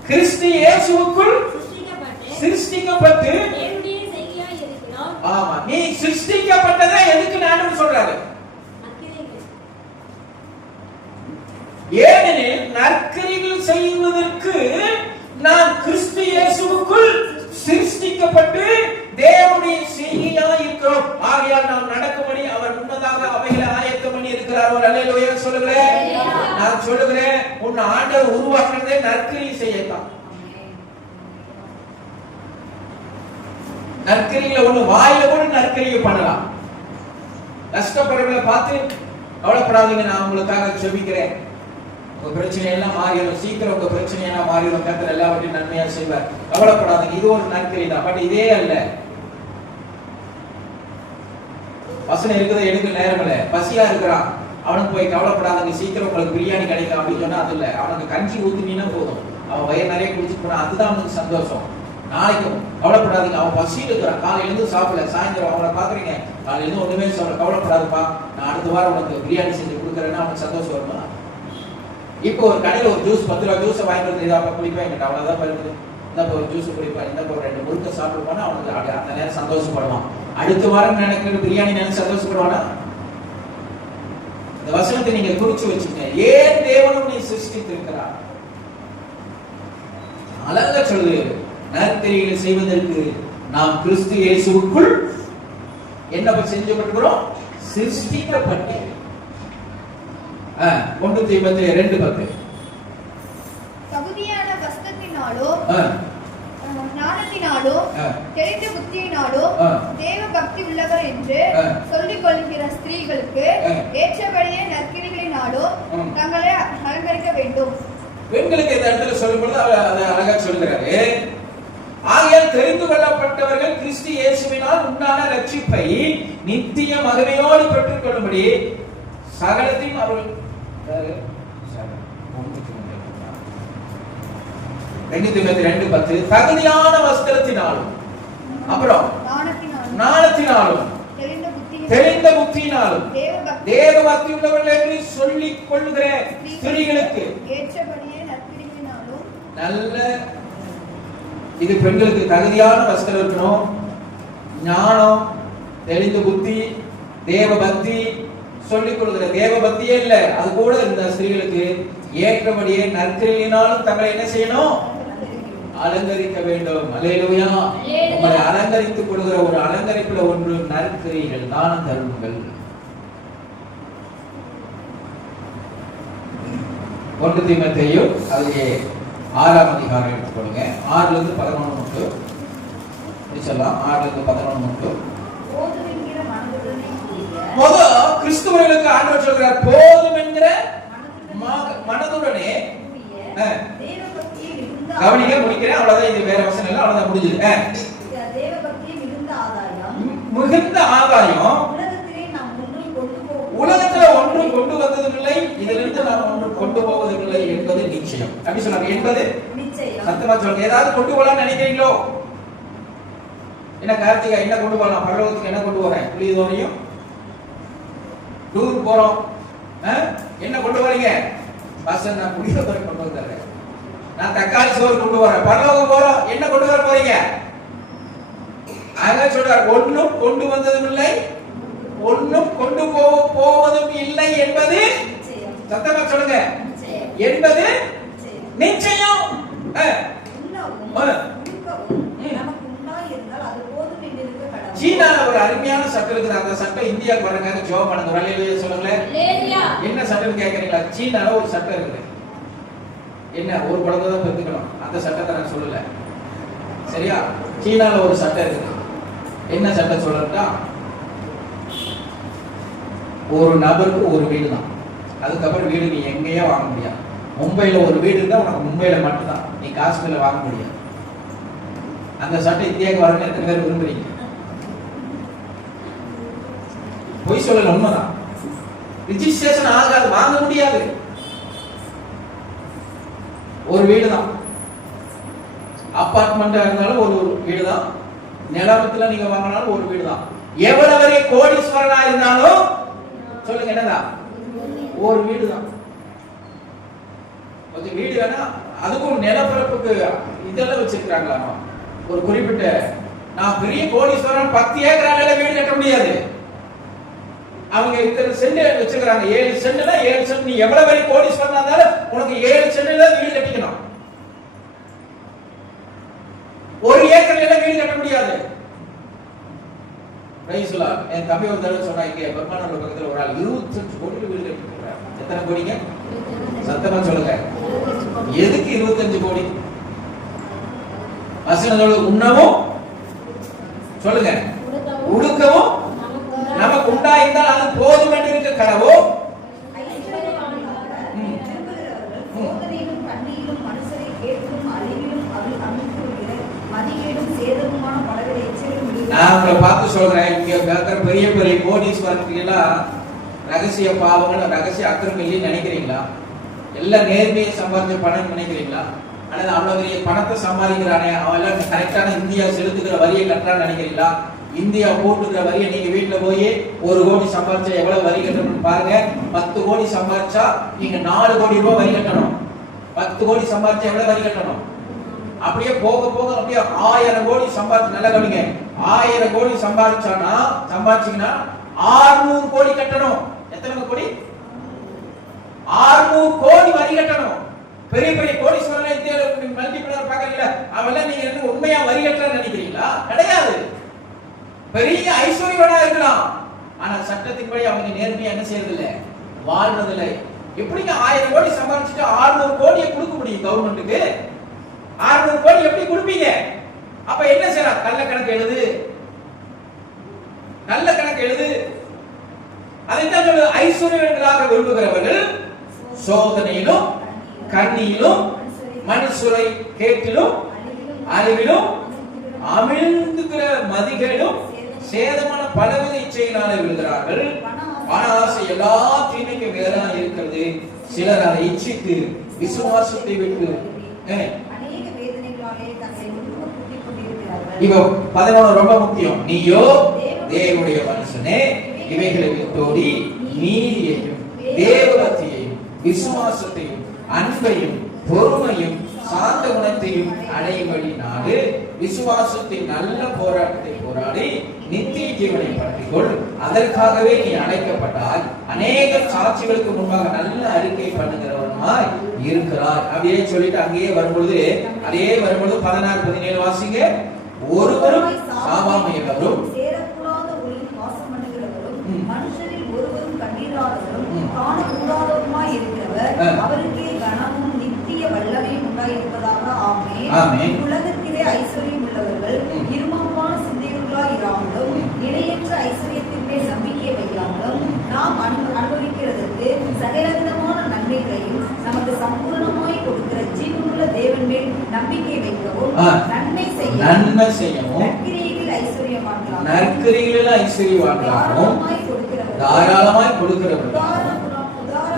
கிறிஸ்து இயேசுவுக்குள் சிருஷ்டிக்கப்பட்டு. ஆமா, நீ சிருஷ்டிக்கப்பட்டதே எதுக்கு நான் சொல்றாரு? ஏனெனில் நற்கிரியைகள் செய்வதற்கு நான் கிறிஸ்து இயேசுவுக்குள் சிருஷ்டிக்கப்பட்டு தேவனுடைய செய்கையாய் இருக்கிறோம். ஆகையால் நாம் நடக்கும்படி அவர் முன்னதாக அவைகளை ஆயத்தம் பண்ணி இருக்கிறார். ஒரு அல்லேலூயா சொல்லுகிறேன். நான் சொல்லுகிறேன், உன் ஆண்டவர் உருவாக்குறதே நற்கிரியை செய்யத்தான். நற்கரிகளை ஒண்ணு வாயில கூட நற்கரியை பண்ணலாம். கஷ்டப்படுறவங்களை பார்த்து கவலைப்படாதீங்க, நான் உங்களுக்காக ஜெபிக்கிறேன், உங்க பிரச்சனை எல்லாம் மாறிடும், சீக்கிரம் உங்க பிரச்சனை எல்லாம் மாறிடும், கர்த்தர் எல்லாவற்றையும் நன்மையா செய்வார், கவலைப்படாதீங்க. இது ஒரு நற்கரி தான். பட் இதே அல்ல. வசனம் இருக்கிறத எடுக்க நேரம் இல்ல. பசியா இருக்கிறான், அவனுக்கு போய் கவலைப்படாதீங்க, சீக்கிரம் உங்களுக்கு பிரியாணி கிடைக்கும் அப்படின்னு சொன்னா அது இல்ல. அவனுக்கு கஞ்சி ஊத்துனீங்கன்னா போதும், அவன் வயிறு நிறைய குடிச்சு போனா அதுதான் அவனுக்கு சந்தோஷம். நாளைக்கும் கவலைப்படாதீங்க, அவன் பசியில் இருக்கிறான், காலையில இருந்து சாப்பிடல, சாயந்தரம் அவனை பாக்குறீங்க காலையில இருந்து ஒண்ணுமே சாப்பிட, கவலைப்படாதுப்பா, நான் அடுத்த வாரம் உனக்கு பிரியாணி செஞ்சு கொடுக்குறேன்னா அவனுக்கு சந்தோஷம் வருமா? இப்போ ஒரு கடையில் ஒரு ஜூஸ் 10 ரூபா ஜூஸை வாங்கி வந்து இதை குடிப்பா, என்கிட்ட அவ்வளவுதான் வருது, இந்த ஒரு ஜூஸ் குடிப்பா, இந்த ஒரு 2 முறுக்க சாப்பிடுவானா அவனுக்கு அந்த நேரம் சந்தோஷப்படுவான். அடுத்த வாரம் எனக்கு பிரியாணி நினைச்சு சந்தோஷப்படுவானா? இந்த வசனத்தை நீங்க குறிச்சு வச்சுக்கங்க. ஏன் தேவனும் நீ சிருஷ்டித்திருக்கிறார்? அழகா சொல்லுது, நற்கிரியைகளை செய்வதற்கு நாம் கிறிஸ்து இயேசுவுக்குள் என்ன செஞ்சப்பட்டிருக்கிறோம்? சிருஷ்டிக்கப்பட்டு. 1 தீமோத்தேயு 2:10 தகுதியான வஸ்திரத்தினாலோ ஞானத்தினாலோ தெரிந்த புத்தியினாலோ தேவ பக்தி உள்ளவர் என்று சொல்லிக் கொள்கிற ஸ்திரீகளுக்கு ஏற்றபடியே நற்கிரிகளினாலோ தங்களை அலங்கரிக்க வேண்டும். பெண்களுக்கு இந்த இடத்துல சொல்லும்போது அதை அழகா சொல்லுகிறாரு. ஆகையால் தெரிந்து கொள்ளப்பட்டவர்கள் கிறிஸ்து இயேசுவினால் உண்டான ரட்சிப்பை நித்திய மகிமையோடு பெற்றுக் கொள்ளும்படி சகலத்தையும் அவர்கள் 2 தீமோத்தேயு 2:10 தகுதியான வஸ்திரத்தினாலும் அப்புறம் ஞானத்தினாலும் தெரிந்த புத்தியினாலும் தேவ பக்தி உள்ளவர்கள் என்று சொல்லிக் கொள்கிற ஸ்திரீகளுக்கு ஏற்றபடியே நற்கிரிகளினாலும் நல்ல இது பெண்களுக்கு தகுதியான வஸ்திரம் இருக்கணும், ஞானம், தெளிந்த புத்தி, தேவ பக்தி, சொல்லிக் கொள்கிற தேவ பக்தியே இல்ல, அது கூட இந்த ஸ்திரீகளுக்கு ஏற்றபடியே நற்கிரியினாலும் தங்களை என்ன செய்யணும்? அலங்கரிக்க வேண்டும். அல்லேலூயா. உங்களை அலங்கரித்துக் கொள்கிற ஒரு அலங்கரிப்புல ஒன்று நற்கிரிகள், தான தர்மங்கள். 1 தீமோத்தேயு அதிலே 6ஆம் அதிகாரம் எடுத்துக்கொள்ளுங்க. 6ல இருந்து 11 மட்டும் சொல்லலாம். 6ல இருந்து 11 மட்டும். கிறிஸ்துவர்களுக்கு ஆண்டவர் சொல்கிறார், போதும் என்கிற மனதுடனே கவனிக்க முடிக்கிறேன். அவ்வளவுதான். இது வேற வசனம் இல்ல, அவ்வளவுதான், முடிஞ்சது. மிகுந்த ஆதாயம் உலகத்துல ஒன்றும் கொண்டு வந்ததுமில்லை, இதிலிருந்து நாம் ஒன்றும் கொண்டு போவதில்லை என்பது நிச்சயம். அப்படி சொன்னாங்க. என்பது சத்தமா சொல்லுங்க. ஏதாவது கொண்டு போகலாம்னு நினைக்கிறீங்களோ? என்ன கார்த்திகா, என்ன கொண்டு போகலாம்? பரலோகத்துக்கு என்ன கொண்டு போறேன்? புரியுதோனையும் டூர் போறோம், என்ன கொண்டு வரீங்க? பாஸ்டர், நான் புளியோதரை கொண்டு வந்துடுறேன், நான் தக்காளி சோறு கொண்டு வரேன். பரலோகம் போறோம், என்ன கொண்டு வர போறீங்க? அங்க சொல்றார், ஒன்றும் கொண்டு வந்ததும் இல்லை, ஒன்றும் கொண்டு போவதும் இல்லை என்பது சத்தமா சொல்லுங்க. என்பது நிச்சயம். சீனால ஒரு அருமையான சட்டம் இருக்குது. அந்த சட்டம் இந்தியாவுக்கு வரக்காக ஜோம் பண்ணுங்க. அல்லேலூயா சொல்லுங்களேன். என்ன சட்டம் கேட்கறீங்களா? சீனால ஒரு சட்டம் இருக்குது. என்ன, ஒரு குழந்தை தான் பெற்றுக்கணும். அந்த சட்டத்தை நான் சொல்லல, சரியா? சீனால ஒரு சட்டம் இருக்குது. என்ன சட்டம் சொல்லட்டா? ஒரு நபருக்கு ஒரு வீடு தான். அதுக்கப்புறம் வீடு நீ எங்கேயே வாங்க முடியாது. மும்பையில ஒரு வீடு இருந்தா உனக்கு மும்பையில மட்டும்தான், நீ காஷ்மீர்ல வாங்க முடியாது. அந்த சட்டம் இந்தியாவுக்கு வரணும். எத்தனை பேர் விரும்புறீங்க? பொய் சொல்லல, உண்மைதான். ரிஜிஸ்ட்ரேஷன் ஆகாது, வாங்க முடியாது. ஒரு வீடு தான். அபார்ட்மெண்டா இருந்தாலும் ஒரு வீடு தான். நிலத்துல நீங்க வாங்கினாலும் ஒரு வீடு தான். எவ்வளவு பெரிய கோடீஸ்வரனா இருந்தாலும் சொல்லுங்க, என்னதான்? ஒரு வீடு தான். கொஞ்சம் வீடு வேணா, அதுக்கும் நிலப்பரப்புக்கு இதெல்லாம் வச்சிருக்காங்களா? ஒரு குறிப்பிட்ட, நான் பெரிய கோடீஸ்வரன் 10 ஏக்கரால வீடு கட்ட முடியாது. அவங்க இத்தனை சென்ட் வச்சிருக்காங்க. 7 சென்ட்னா 7 சென்ட். நீ எவ்வளவு பெரிய கோடீஸ்வரனா இருந்தாலும் உனக்கு 7 சென்ட்ல வீடு கட்டிக்கணும். 1 ஏக்கர்ல வீடு கட்ட முடியாது. ரைசுலா என் தம்பி ஒரு தடவை சொன்னா, இங்க பெருமானூர் பக்கத்துல ஒரு ஆள் 25 கோடி வீடு கட்டிருக்காரு. எத்தனை கோடிங்க? சத்தமா சொல்லுங்க. எதுக்கு 25 கோடி? வசனங்களோட உண்ணவும் சொல்லுங்க. உடுக்கவும் உடுக்கவும் நமக்கு உண்டாயிருந்தால் அது போதும் என்று இருக்க கடவோ. விரும்புகிறவர்கள் சோதனையிலும் கண்ணியிலும் மனுஷரை கேட்கும் அழிவிலும் அமைத்து மதிகேடும் சேதமுமான பலவித எச்சரிக்கையும் நான் உங்களை பார்த்து சொல்றேன், இங்க இருக்கிற பெரிய பெரிய கோடீஸ்வரர்கள் எல்லாம் ரகசிய பாவங்கள் ரகசிய அக்கிரமம் இல்லைன்னு நினைக்கிறீங்களா? எல்லாம் நேர்மையை சம்பாதிச்ச பணம் நினைக்கிறீங்களா? அல்லது அவ்வளவு பெரிய பணத்தை சம்பாதிக்கிறானே அவன் எல்லாம் கரெக்டான இந்தியா செலுத்துகிற வரியை கட்டுறான்னு நினைக்கிறீங்களா? இந்தியா போட்டுக்கிற வரியை நீங்க வீட்டுல போய் 1 கோடி சம்பாதிச்சா எவ்வளவு வரி கட்டணும்னு பாருங்க. 10 கோடி சம்பாதிச்சா நீங்க 4 கோடி ரூபாய் வரி கட்டணும். 10 கோடி சம்பாதிச்சா எவ்வளவு வரி கட்டணும்? அப்படியே போக போக அப்படியே 1000 கோடி சம்பாதிச்சு, நல்லா கவனிங்க, 1000 கோடி சம்பாதிச்சீங்கன்னா 600 கோடி கட்டணும். எத்தனை கோடி? 600 கோடி வரி கட்டணும். பெரிய பெரிய கோடீஸ்வரர்கள் இந்தியாவில் மல்டிபிளர் பாக்குறீங்களா? அவெல்லாம் நீங்க என்ன உண்மையா வரி கட்டணும்னு நினைக்கிறீங்களா? கிடையாது. பெரிய ஐஸ்வர்யவனா இருக்கலாம், ஆனா சட்டத்தின்படி அவங்க நேர்மையா என்ன செய்யறது இல்ல, வாழ்றது இல்லை. எப்படிங்க 1000 கோடி சம்பாதிச்சுட்டு 600 கோடியை கொடுக்க முடியும் கவர்மெண்ட்டுக்கு? 600 கோடி எப்படி கொடுப்பீங்க? அப்ப என்ன செய்யற? கள்ள கணக்கு எழுது, நல்ல கணக்கு எழுது. அதைத்தான் சொல்லுது, ஐஸ்வர்யவர்களாக விரும்புகிறவர்கள் சோதனையிலும் கண்ணியிலும் மனுஷரை கேட்டிலும் அழிவிலும் அமிழ்ந்துகிற மதிகளிலும் சேதமான பலவித இச்சையினாலே விழுகிறார்கள். பண ஆசை எல்லா தீமைக்கும் வேறா இருக்கிறது. சிலர் அதை இச்சித்து விசுவாசத்தை விட்டு இவ 11 ரொம்ப முக்கியம். நீயோ தேவனுடைய மனுஷனே, இவைகளை விட்டோடி நீதியையும் தேவபக்தியையும் விசுவாசத்தையும் அன்பையும் பொறுமையும் சாந்த குணத்தையும் அடையும்படி நாடு விசுவாசத்தின் நல்ல போராட்டத்தை போராடி நித்திய ஜீவனை பற்றிக்கொள். அதற்காகவே நீ அழைக்கப்பட்டாய். அநேக சாட்சிகளுக்கு முன்பாக நல்ல அறிக்கை பண்ணுகிறவனாய் இருக்கிறாய். அப்படியே சொல்லிட்டு அங்கேயே வரும்பொழுது 16 17 வாசிங்க. ஒருவரும் சாவாமையவரும் சேரக்கூடாத ஒளியில் வாசம் பண்ணுகிறவரும் மனுஷரில் ஒருவரும் கண்ணீராதவரும் காணக்கூடாதவருமாய் இருக்கிறவர் அவருக்கே கனமும் நித்திய வல்லமையும் உண்டாயிருப்பதாக. ஆமென். உலகத்திலே ஐஸ்வர்யம் உள்ளவர்கள் இருமாப்பான சிந்தையுள்ளாய் இராமலும் இணையற்ற ஐஸ்வர்யத்தின் மேல் நம்பிக்கை வைக்காமலும் நாம் அனுபவிக்கிறதற்கு சகலவிதமான நன்மைகளையும் நமக்கு சம்பூர்ணமாய் கொடுக்கிற ஜீவனுள்ள தேவன் மேல் நம்பிக்கை வைக்கவும் நன்மை செய்யவும் நற்கிரிகளில் ஐஸ்வர்யவான்களாகவும் தாராளமாய் கொடுக்கிறவர்களாகவும்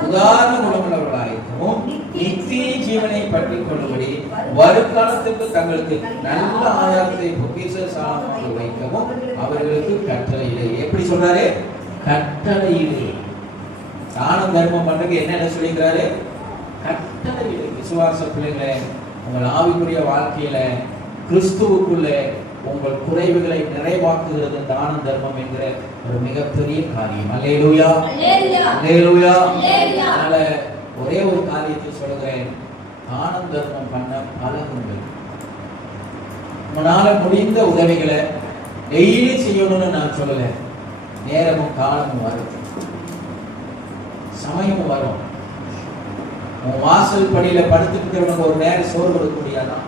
உதாரண குணமுள்ளவர்களாகவும் நித்திய ஜீவனை பற்றிக் கொள்ளும்படி வருங்காலத்திற்கு தங்களுக்கு நல்ல ஆதாரத்தை பொக்கிஷசாலமாக வைக்கவும் அவர்களுக்கு கட்டளையிலே. எப்படி சொல்றாரு? கட்டளையிலே. தானம் தர்மம் பண்றதுக்கு என்னென்ன சொல்லிக்கிறாரு? கட்டளையிலே. விசுவாச பிள்ளைகளை உங்கள் ஆவிக்குரிய வாழ்க்கையில கிறிஸ்துவுக்குள்ள உங்கள் குறைவுகளை நிறைவாக்குகிறது தானம் தர்மம் என்கிற ஒரு மிகப்பெரிய காரியம். அல்லேலூயா, அல்லேலூயா. அதனால ஒரே ஒரு காரியத்தை சொல்லுகிறேன், தானம் தர்மம் பண்ண பழகுங்கள். உங்களால முடிந்த உதவிகளை டெய்லி செய்யணும்னு நான் சொல்லல. நேரமும் காலமும் வரும், சமயமும் வரும். உன் வாசல் படியில படுத்துட்டு இருக்கிறவனுக்கு ஒரு நேரம் சோறு கொடுக்க முடியாதான்?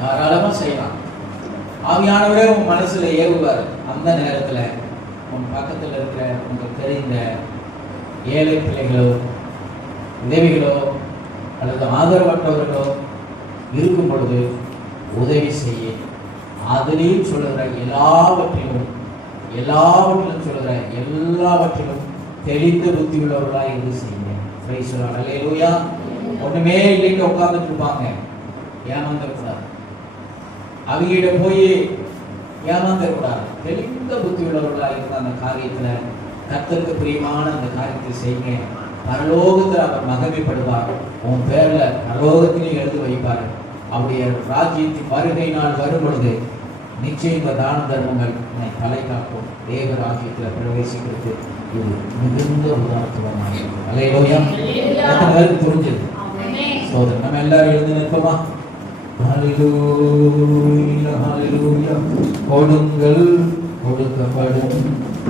தாராளமா செய்யலாம். ஆவியானவரே உன் மனசுல ஏவுவார். அந்த நேரத்துல உன் பக்கத்துல இருக்கிற உங்களுக்கு தெரிந்த ஏழை பிள்ளைகளோ உதவிகளோ அல்லது ஆதரவற்றவர்களோ இருக்கும் பொழுது உதவி செய்ய. அதுலேயும் சொல்லுகிற எல்லாவற்றிலும் சொல்லுகிற எல்லாவற்றிலும் தெளிந்த புத்தி உள்ளவர்களாக இருந்து செய்யுங்க. அல்லேலூயா. ஒண்ணுமே இல்லைன்னு உட்கார்ந்துட்டு இருப்பாங்க, ஏமாந்துடக்கூடாது. அவங்கிட்ட போய் ஏமாந்துடக்கூடாது. தெளிந்த புத்தி உள்ளவர்களாக இருந்த அந்த காரியத்துல கர்த்தருக்கு பிரியமான அந்த காரியத்தை செய்யுங்க. பரலோகத்தில் அவர் மகிமைப்படுவார். உன் பேர்ல பரலோகத்திலே எழுதி வைப்பார். அவருடைய ராஜ்யத்தின் வருகை நாள் வரும் பொழுது நிச்சயம் இந்த தான தர்மங்கள் என்னை தலை காக்கும். தேவ ராஜ்யத்தில் பிரவேசிக்கிறது இது மிகுந்த உதாரணத்துவமாக இருக்கும். அல்லேலூயா. எத்தனை பேருக்கு புரிஞ்சது? சோதரன் நம்ம எல்லாரும் எழுந்து நிற்போமா? ஹல்லேலூயா, ஹல்லேலூயா. கொடுங்கள் கொடுக்கப்படும்,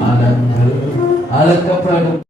அலங்கள் அளக்கப்படும்.